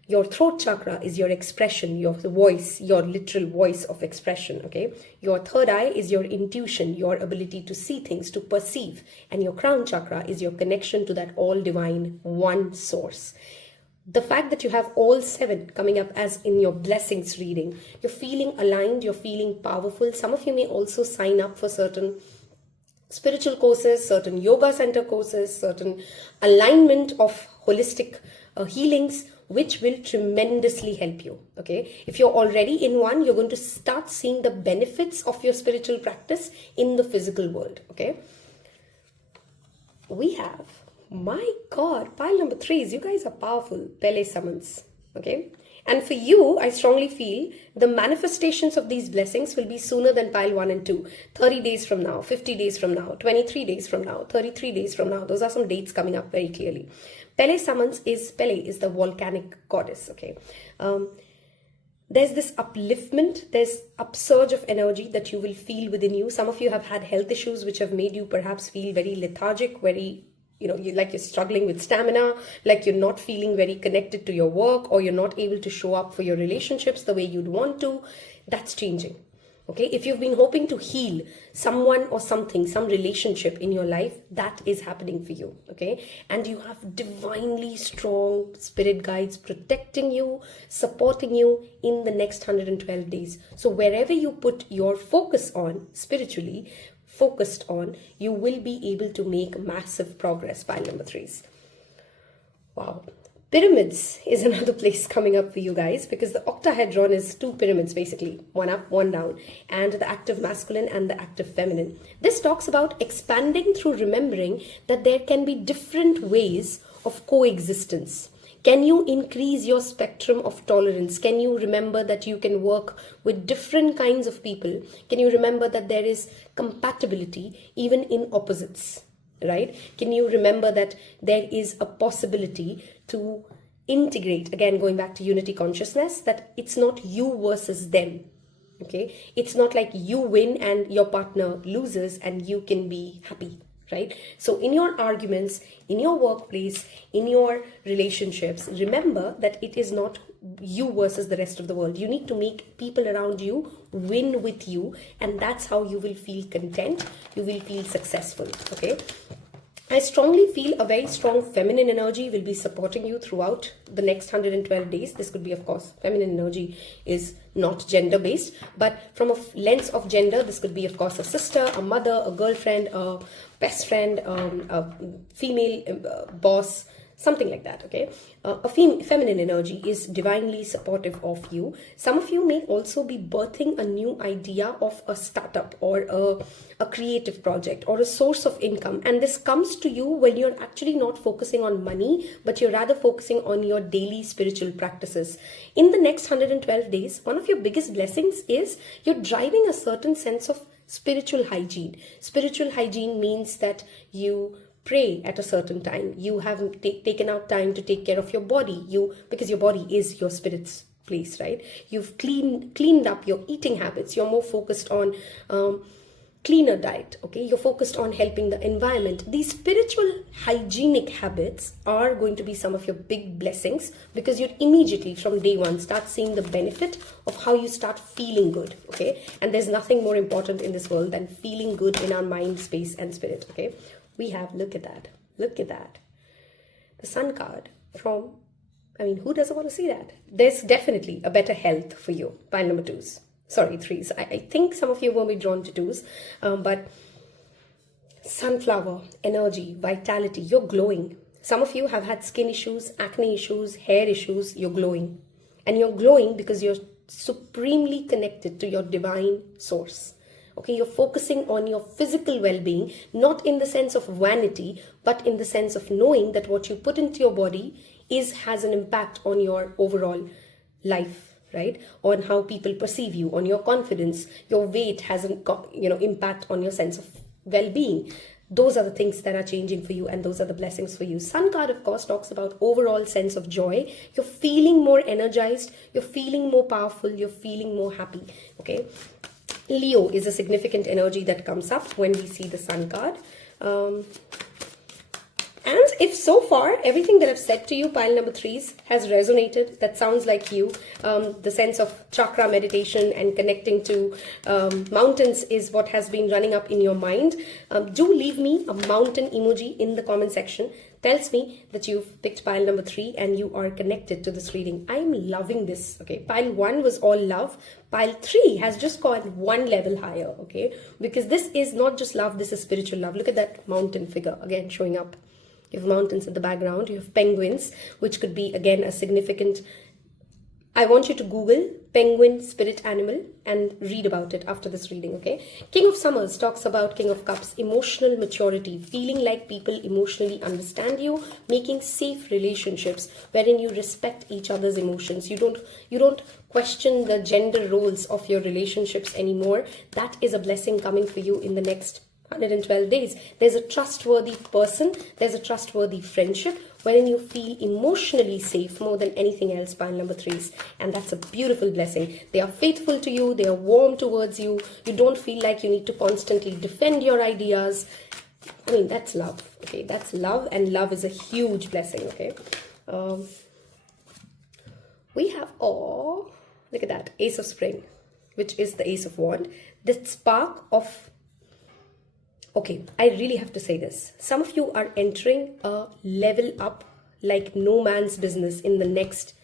Your throat chakra is your expression, your voice, your literal voice of expression, okay? Your third eye is your intuition, your ability to see things, to perceive. And your crown chakra is your connection to that all-divine one source. The fact that you have all 7 coming up as in your blessings reading, you're feeling aligned, you're feeling powerful. Some of you may also sign up for certain spiritual courses, certain yoga center courses, certain alignment of holistic healings. which will tremendously help you. Okay, if you're already in one, you're going to start seeing the benefits of your spiritual practice in the physical world. Okay, we have, my God, pile number 3s. You guys are powerful. Pele summons. Okay, and for you, I strongly feel the manifestations of these blessings will be sooner than pile 1 and 2. 30 days from now, 50 days from now, 23 days from now, 33 days from now. Those are some dates coming up very clearly. Pele summons is, Pele is the volcanic goddess. Okay, there's this upliftment, there's upsurge of energy that you will feel within you. Some of you have had health issues which have made you perhaps feel very lethargic, very, like you're struggling with stamina, like you're not feeling very connected to your work, or you're not able to show up for your relationships the way you'd want to. That's changing. Okay, if you've been hoping to heal someone or something, some relationship in your life, that is happening for you. Okay, and you have divinely strong spirit guides protecting you, supporting you in the next 112 days. So wherever you put your focus on spiritually, focused on, you will be able to make massive progress. Pile number 3s. Wow. Pyramids is another place coming up for you guys, because the octahedron is 2 pyramids basically, one up, one down, and the active masculine and the active feminine. This talks about expanding through remembering that there can be different ways of coexistence. Can you increase your spectrum of tolerance? Can you remember that you can work with different kinds of people? Can you remember that there is compatibility even in opposites? Right? Can you remember that there is a possibility to integrate, again, going back to unity consciousness, that it's not you versus them. Okay? It's not like you win and your partner loses and you can be happy. Right? So in your arguments, in your workplace, in your relationships, remember that it is not you versus the rest of the world. You need to make people around you win with you, and that's how you will feel content. You will feel successful. Okay. I strongly feel a very strong feminine energy will be supporting you throughout the next 112 days. This could be, of course, feminine energy is not gender based, but from a lens of gender, this could be, of course, a sister, a mother, a girlfriend, a best friend, a female boss, something like that. Okay, a feminine energy is divinely supportive of you. Some of you may also be birthing a new idea of a startup or a creative project or a source of income, and this comes to you when you're actually not focusing on money, but you're rather focusing on your daily spiritual practices. In the next 112 days, one of your biggest blessings is you're driving a certain sense of spiritual hygiene. Spiritual hygiene means that you pray at a certain time. You have taken out time to take care of your body. Because your body is your spirit's place, right? You've cleaned up your eating habits. You're more focused on cleaner diet. Okay, you're focused on helping the environment. These spiritual hygienic habits are going to be some of your big blessings, because you'd immediately from day one start seeing the benefit of how you start feeling good. Okay, and there's nothing more important in this world than feeling good in our mind, space, and spirit. Okay. We have, look at that, the Sun card from, who doesn't want to see that? There's definitely a better health for you. Pile number 2s, sorry, 3s. I think some of you won't be drawn to 2s, but sunflower, energy, vitality, you're glowing. Some of you have had skin issues, acne issues, hair issues, you're glowing. And you're glowing because you're supremely connected to your divine source. Okay, you're focusing on your physical well-being, not in the sense of vanity, but in the sense of knowing that what you put into your body has an impact on your overall life, right? On how people perceive you, on your confidence. Your weight has an impact on your sense of well-being. Those are the things that are changing for you, and those are the blessings for you. Sun card, of course, talks about overall sense of joy. You're feeling more energized, you're feeling more powerful, you're feeling more happy. Okay. Leo is a significant energy that comes up when we see the Sun card. And if so far everything that I've said to you, pile number 3s, has resonated, that sounds like you, the sense of chakra meditation and connecting to mountains is what has been running up in your mind, do leave me a mountain emoji in the comment section. Tells me that you've picked pile number 3 and you are connected to this reading. I'm loving this. Okay, pile 1 was all love. Pile 3 has just gone one level higher. Okay, because this is not just love, this is spiritual love. Look at that mountain figure again showing up. You have mountains in the background. You have penguins, which could be, again, a significant... I want you to Google penguin spirit animal and read about it after this reading, okay? King of Summers talks about King of Cups, emotional maturity, feeling like people emotionally understand you, making safe relationships wherein you respect each other's emotions. You don't question the gender roles of your relationships anymore. That is a blessing coming for you in the next 112 days. There's a trustworthy person, there's a trustworthy friendship wherein you feel emotionally safe more than anything else, pile number 3s. And that's a beautiful blessing. They are faithful to you, they are warm towards you, you don't feel like you need to constantly defend your ideas. I mean, that's love, okay? That's love, and love is a huge blessing, okay? We have, oh, look at that, Ace of Spring, which is the Ace of Wand. The spark of... Okay, I really have to say this. Some of you are entering a level up like no man's business in the next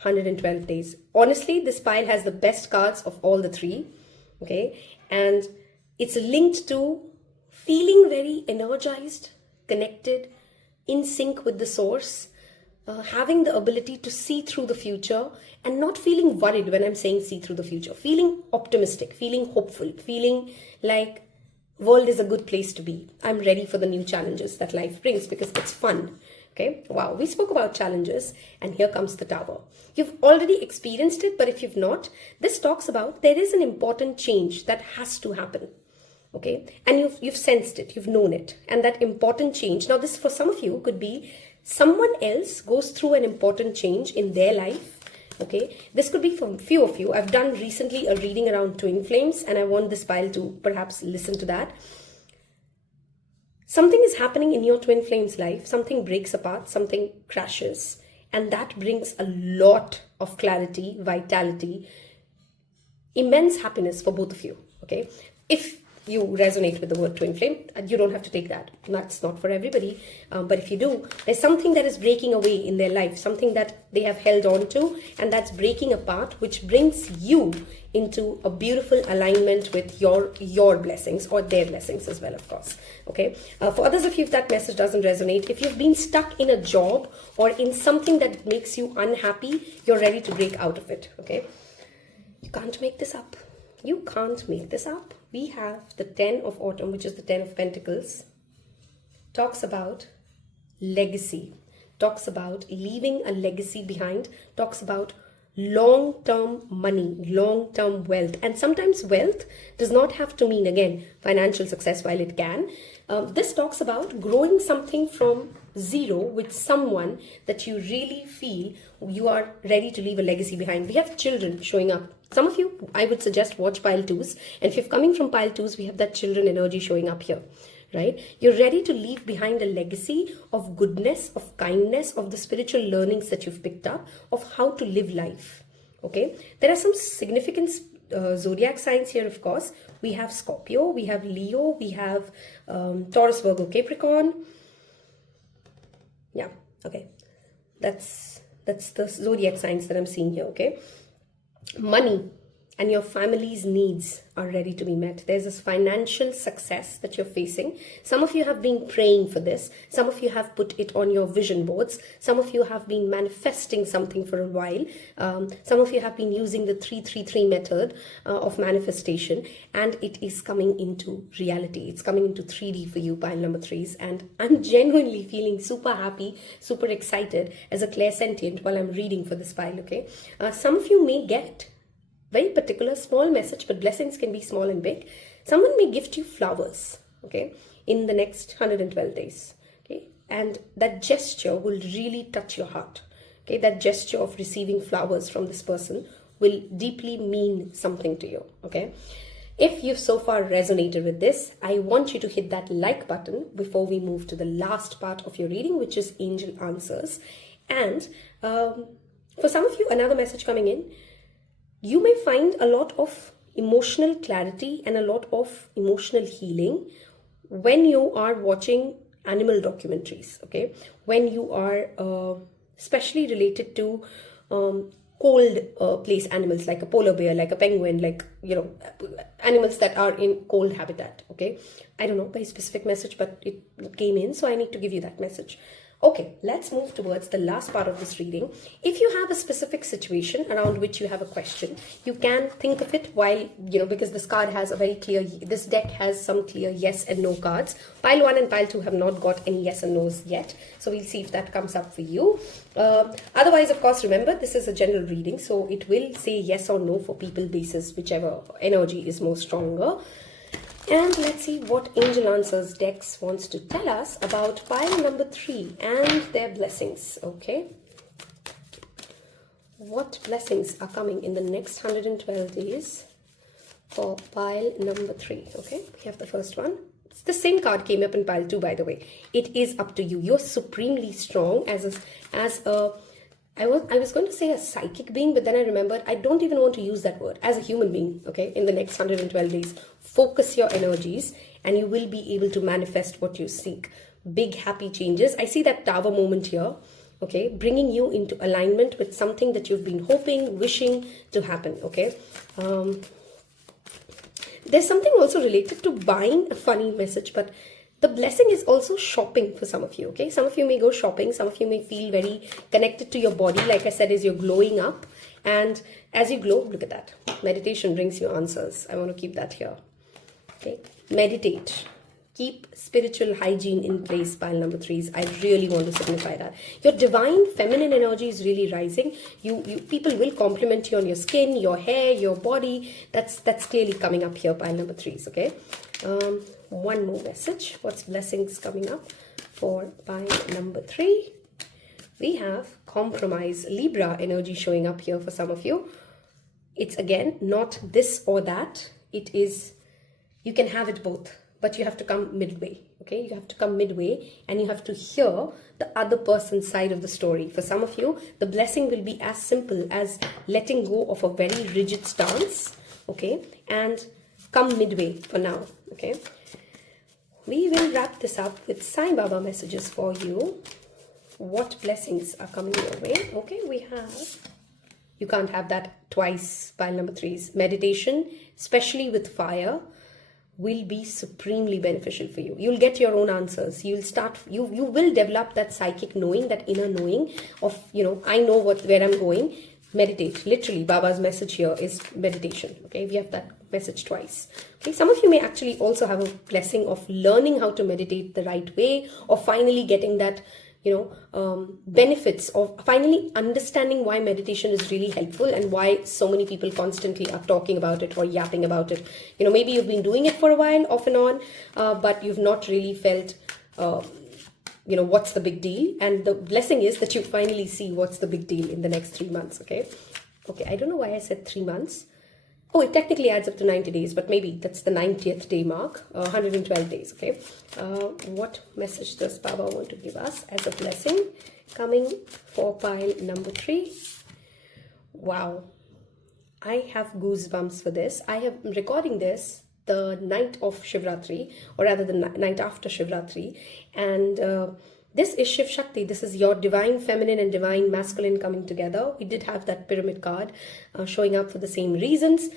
112 days. Honestly, this pile has the best cards of all the 3, okay? And it's linked to feeling very energized, connected, in sync with the source, having the ability to see through the future and not feeling worried when I'm saying see through the future. Feeling optimistic, feeling hopeful, feeling like world is a good place to be. I'm ready for the new challenges that life brings because it's fun. Okay, wow, we spoke about challenges and here comes the Tower. You've already experienced it, but if you've not, this talks about there is an important change that has to happen. Okay, and you've sensed it, you've known it, and that important change. Now this for some of you could be someone else goes through an important change in their life. Okay, this could be for a few of you. I've done recently a reading around twin flames and I want this pile to perhaps listen to that. Something is happening in your twin flame's life. Something breaks apart, something crashes, and that brings a lot of clarity, vitality, immense happiness for both of you. Okay, if you resonate with the word twin flame, you don't have to take that. That's not for everybody. But if you do, there's something that is breaking away in their life, something that they have held on to, and that's breaking apart, which brings you into a beautiful alignment with your blessings or their blessings as well, of course. Okay. For others of you, if that message doesn't resonate, if you've been stuck in a job or in something that makes you unhappy, you're ready to break out of it. Okay. You can't make this up. You can't make this up. We have the 10 of Autumn, which is the 10 of Pentacles, talks about legacy, talks about leaving a legacy behind, talks about long-term money, long-term wealth. And sometimes wealth does not have to mean, again, financial success, while it can. This talks about growing something from zero with someone that you really feel you are ready to leave a legacy behind. We have children showing up. Some of you, I would suggest watch pile 2s. And if you're coming from pile 2s, we have that children energy showing up here, right? You're ready to leave behind a legacy of goodness, of kindness, of the spiritual learnings that you've picked up, of how to live life, okay? There are some significant zodiac signs here, of course. We have Scorpio, we have Leo, we have Taurus, Virgo, Capricorn. Yeah, okay. That's the zodiac signs that I'm seeing here, okay? Money and your family's needs are ready to be met. There's this financial success that you're facing. Some of you have been praying for this. Some of you have put it on your vision boards. Some of you have been manifesting something for a while. Some of you have been using the 333 method of manifestation, and it is coming into reality. It's coming into 3D for you, pile number 3s. And I'm genuinely feeling super happy, super excited as a clairsentient while I'm reading for this pile, okay? Some of you may get very particular small message, but blessings can be small and big. Someone may gift you flowers, okay, in the next 112 days, okay, and that gesture will really touch your heart, okay. That gesture of receiving flowers from this person will deeply mean something to you, okay. If you've so far resonated with this, I want you to hit that like button before we move to the last part of your reading, which is angel answers. And for some of you, another message coming in, you may find a lot of emotional clarity and a lot of emotional healing when you are watching animal documentaries, okay? When you are especially related to cold place animals, like a polar bear, like a penguin, like, animals that are in cold habitat. Okay, I don't know by specific message, but it came in, so I need to give you that message. Okay, let's move towards the last part of this reading. If you have a specific situation around which you have a question, you can think of it while, because this card has a very clear, this deck has some clear yes and no cards. Pile 1 and pile 2 have not got any yes and no's yet. So we'll see if that comes up for you. Otherwise, of course, remember, this is a general reading. So it will say yes or no for people basis, whichever energy is more stronger. And let's see what Angel Answers Decks wants to tell us about pile number 3 and their blessings. Okay. What blessings are coming in the next 112 days for pile number 3? Okay, we have the first one. It's the same card came up in pile 2, by the way. It is up to you. You're supremely strong I was going to say a psychic being, but then I remembered I don't even want to use that word. As a human being, okay, in the next 112 days, focus your energies and you will be able to manifest what you seek. Big happy changes. I see that tower moment here, okay, bringing you into alignment with something that you've been hoping, wishing to happen, okay. There's something also related to buying, a funny message, but the blessing is also shopping for some of you, okay? Some of you may go shopping. Some of you may feel very connected to your body. Like I said, as you're glowing up. And as you glow, look at that. Meditation brings you answers. I want to keep that here, okay? Meditate. Keep spiritual hygiene in place, pile number 3s. I really want to signify that. Your divine feminine energy is really rising. People will compliment you on your skin, your hair, your body. That's clearly coming up here, pile number 3s, okay? One more message. What's blessings coming up for pile number 3? We have compromise, Libra energy showing up here for some of you. It's again not this or that. It is, you can have it both, but you have to come midway. Okay, you have to come midway and you have to hear the other person's side of the story. For some of you, the blessing will be as simple as letting go of a very rigid stance, okay, and come midway for now, okay. We will wrap this up with Sai Baba messages for you. What blessings are coming your way? Okay, we have, you can't have that twice, pile number 3s. Meditation, especially with fire, will be supremely beneficial for you. You'll get your own answers. You will develop that psychic knowing, that inner knowing of, I know where I'm going. Meditate. Literally, Baba's message here is meditation. Okay, we have that message twice. Okay, some of you may actually also have a blessing of learning how to meditate the right way, or finally getting that, benefits of finally understanding why meditation is really helpful and why so many people constantly are talking about it or yapping about it. Maybe you've been doing it for a while, off and on, but you've not really felt, what's the big deal. And the blessing is that you finally see what's the big deal in the next 3 months, okay? Okay, I don't know why I said 3 months. Oh, it technically adds up to 90 days, but maybe that's the 90th day mark, 112 days, okay? What message does Baba want to give us as a blessing coming for pile number 3? Wow. I have goosebumps for this. I am recording this the night of Shivratri, or rather the night after Shivratri, and this is Shiv Shakti. This is your divine feminine and divine masculine coming together. We did have that pyramid card showing up for the same reasons.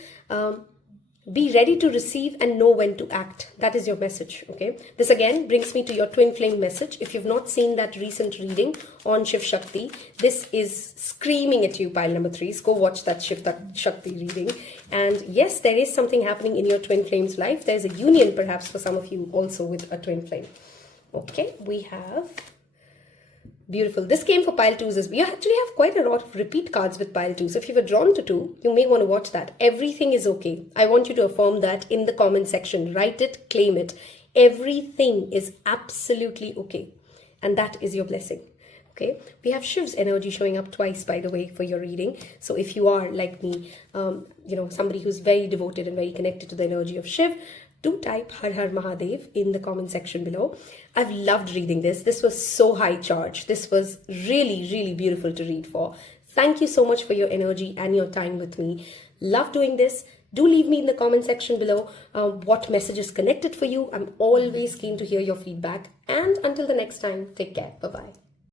Be ready to receive and know when to act. That is your message, okay? This again brings me to your twin flame message. If you've not seen that recent reading on Shiv Shakti, this is screaming at you, pile number 3s. Go watch that Shiv Shakti reading. And yes, there is something happening in your twin flame's life. There's a union perhaps for some of you also with a twin flame. Okay, we have beautiful. This came for pile 2s as well. You actually have quite a lot of repeat cards with pile 2. So if you were drawn to 2, you may want to watch that. Everything is okay. I want you to affirm that in the comment section. Write it, claim it. Everything is absolutely okay. And that is your blessing. Okay, we have Shiv's energy showing up twice, by the way, for your reading. So if you are like me, somebody who's very devoted and very connected to the energy of Shiv, do type Har Har Mahadev in the comment section below. I've loved reading this. This was so high charge. This was really, really beautiful to read for. Thank you so much for your energy and your time with me. Love doing this. Do leave me in the comment section below what message is connected for you. I'm always keen to hear your feedback. And until the next time, take care. Bye-bye.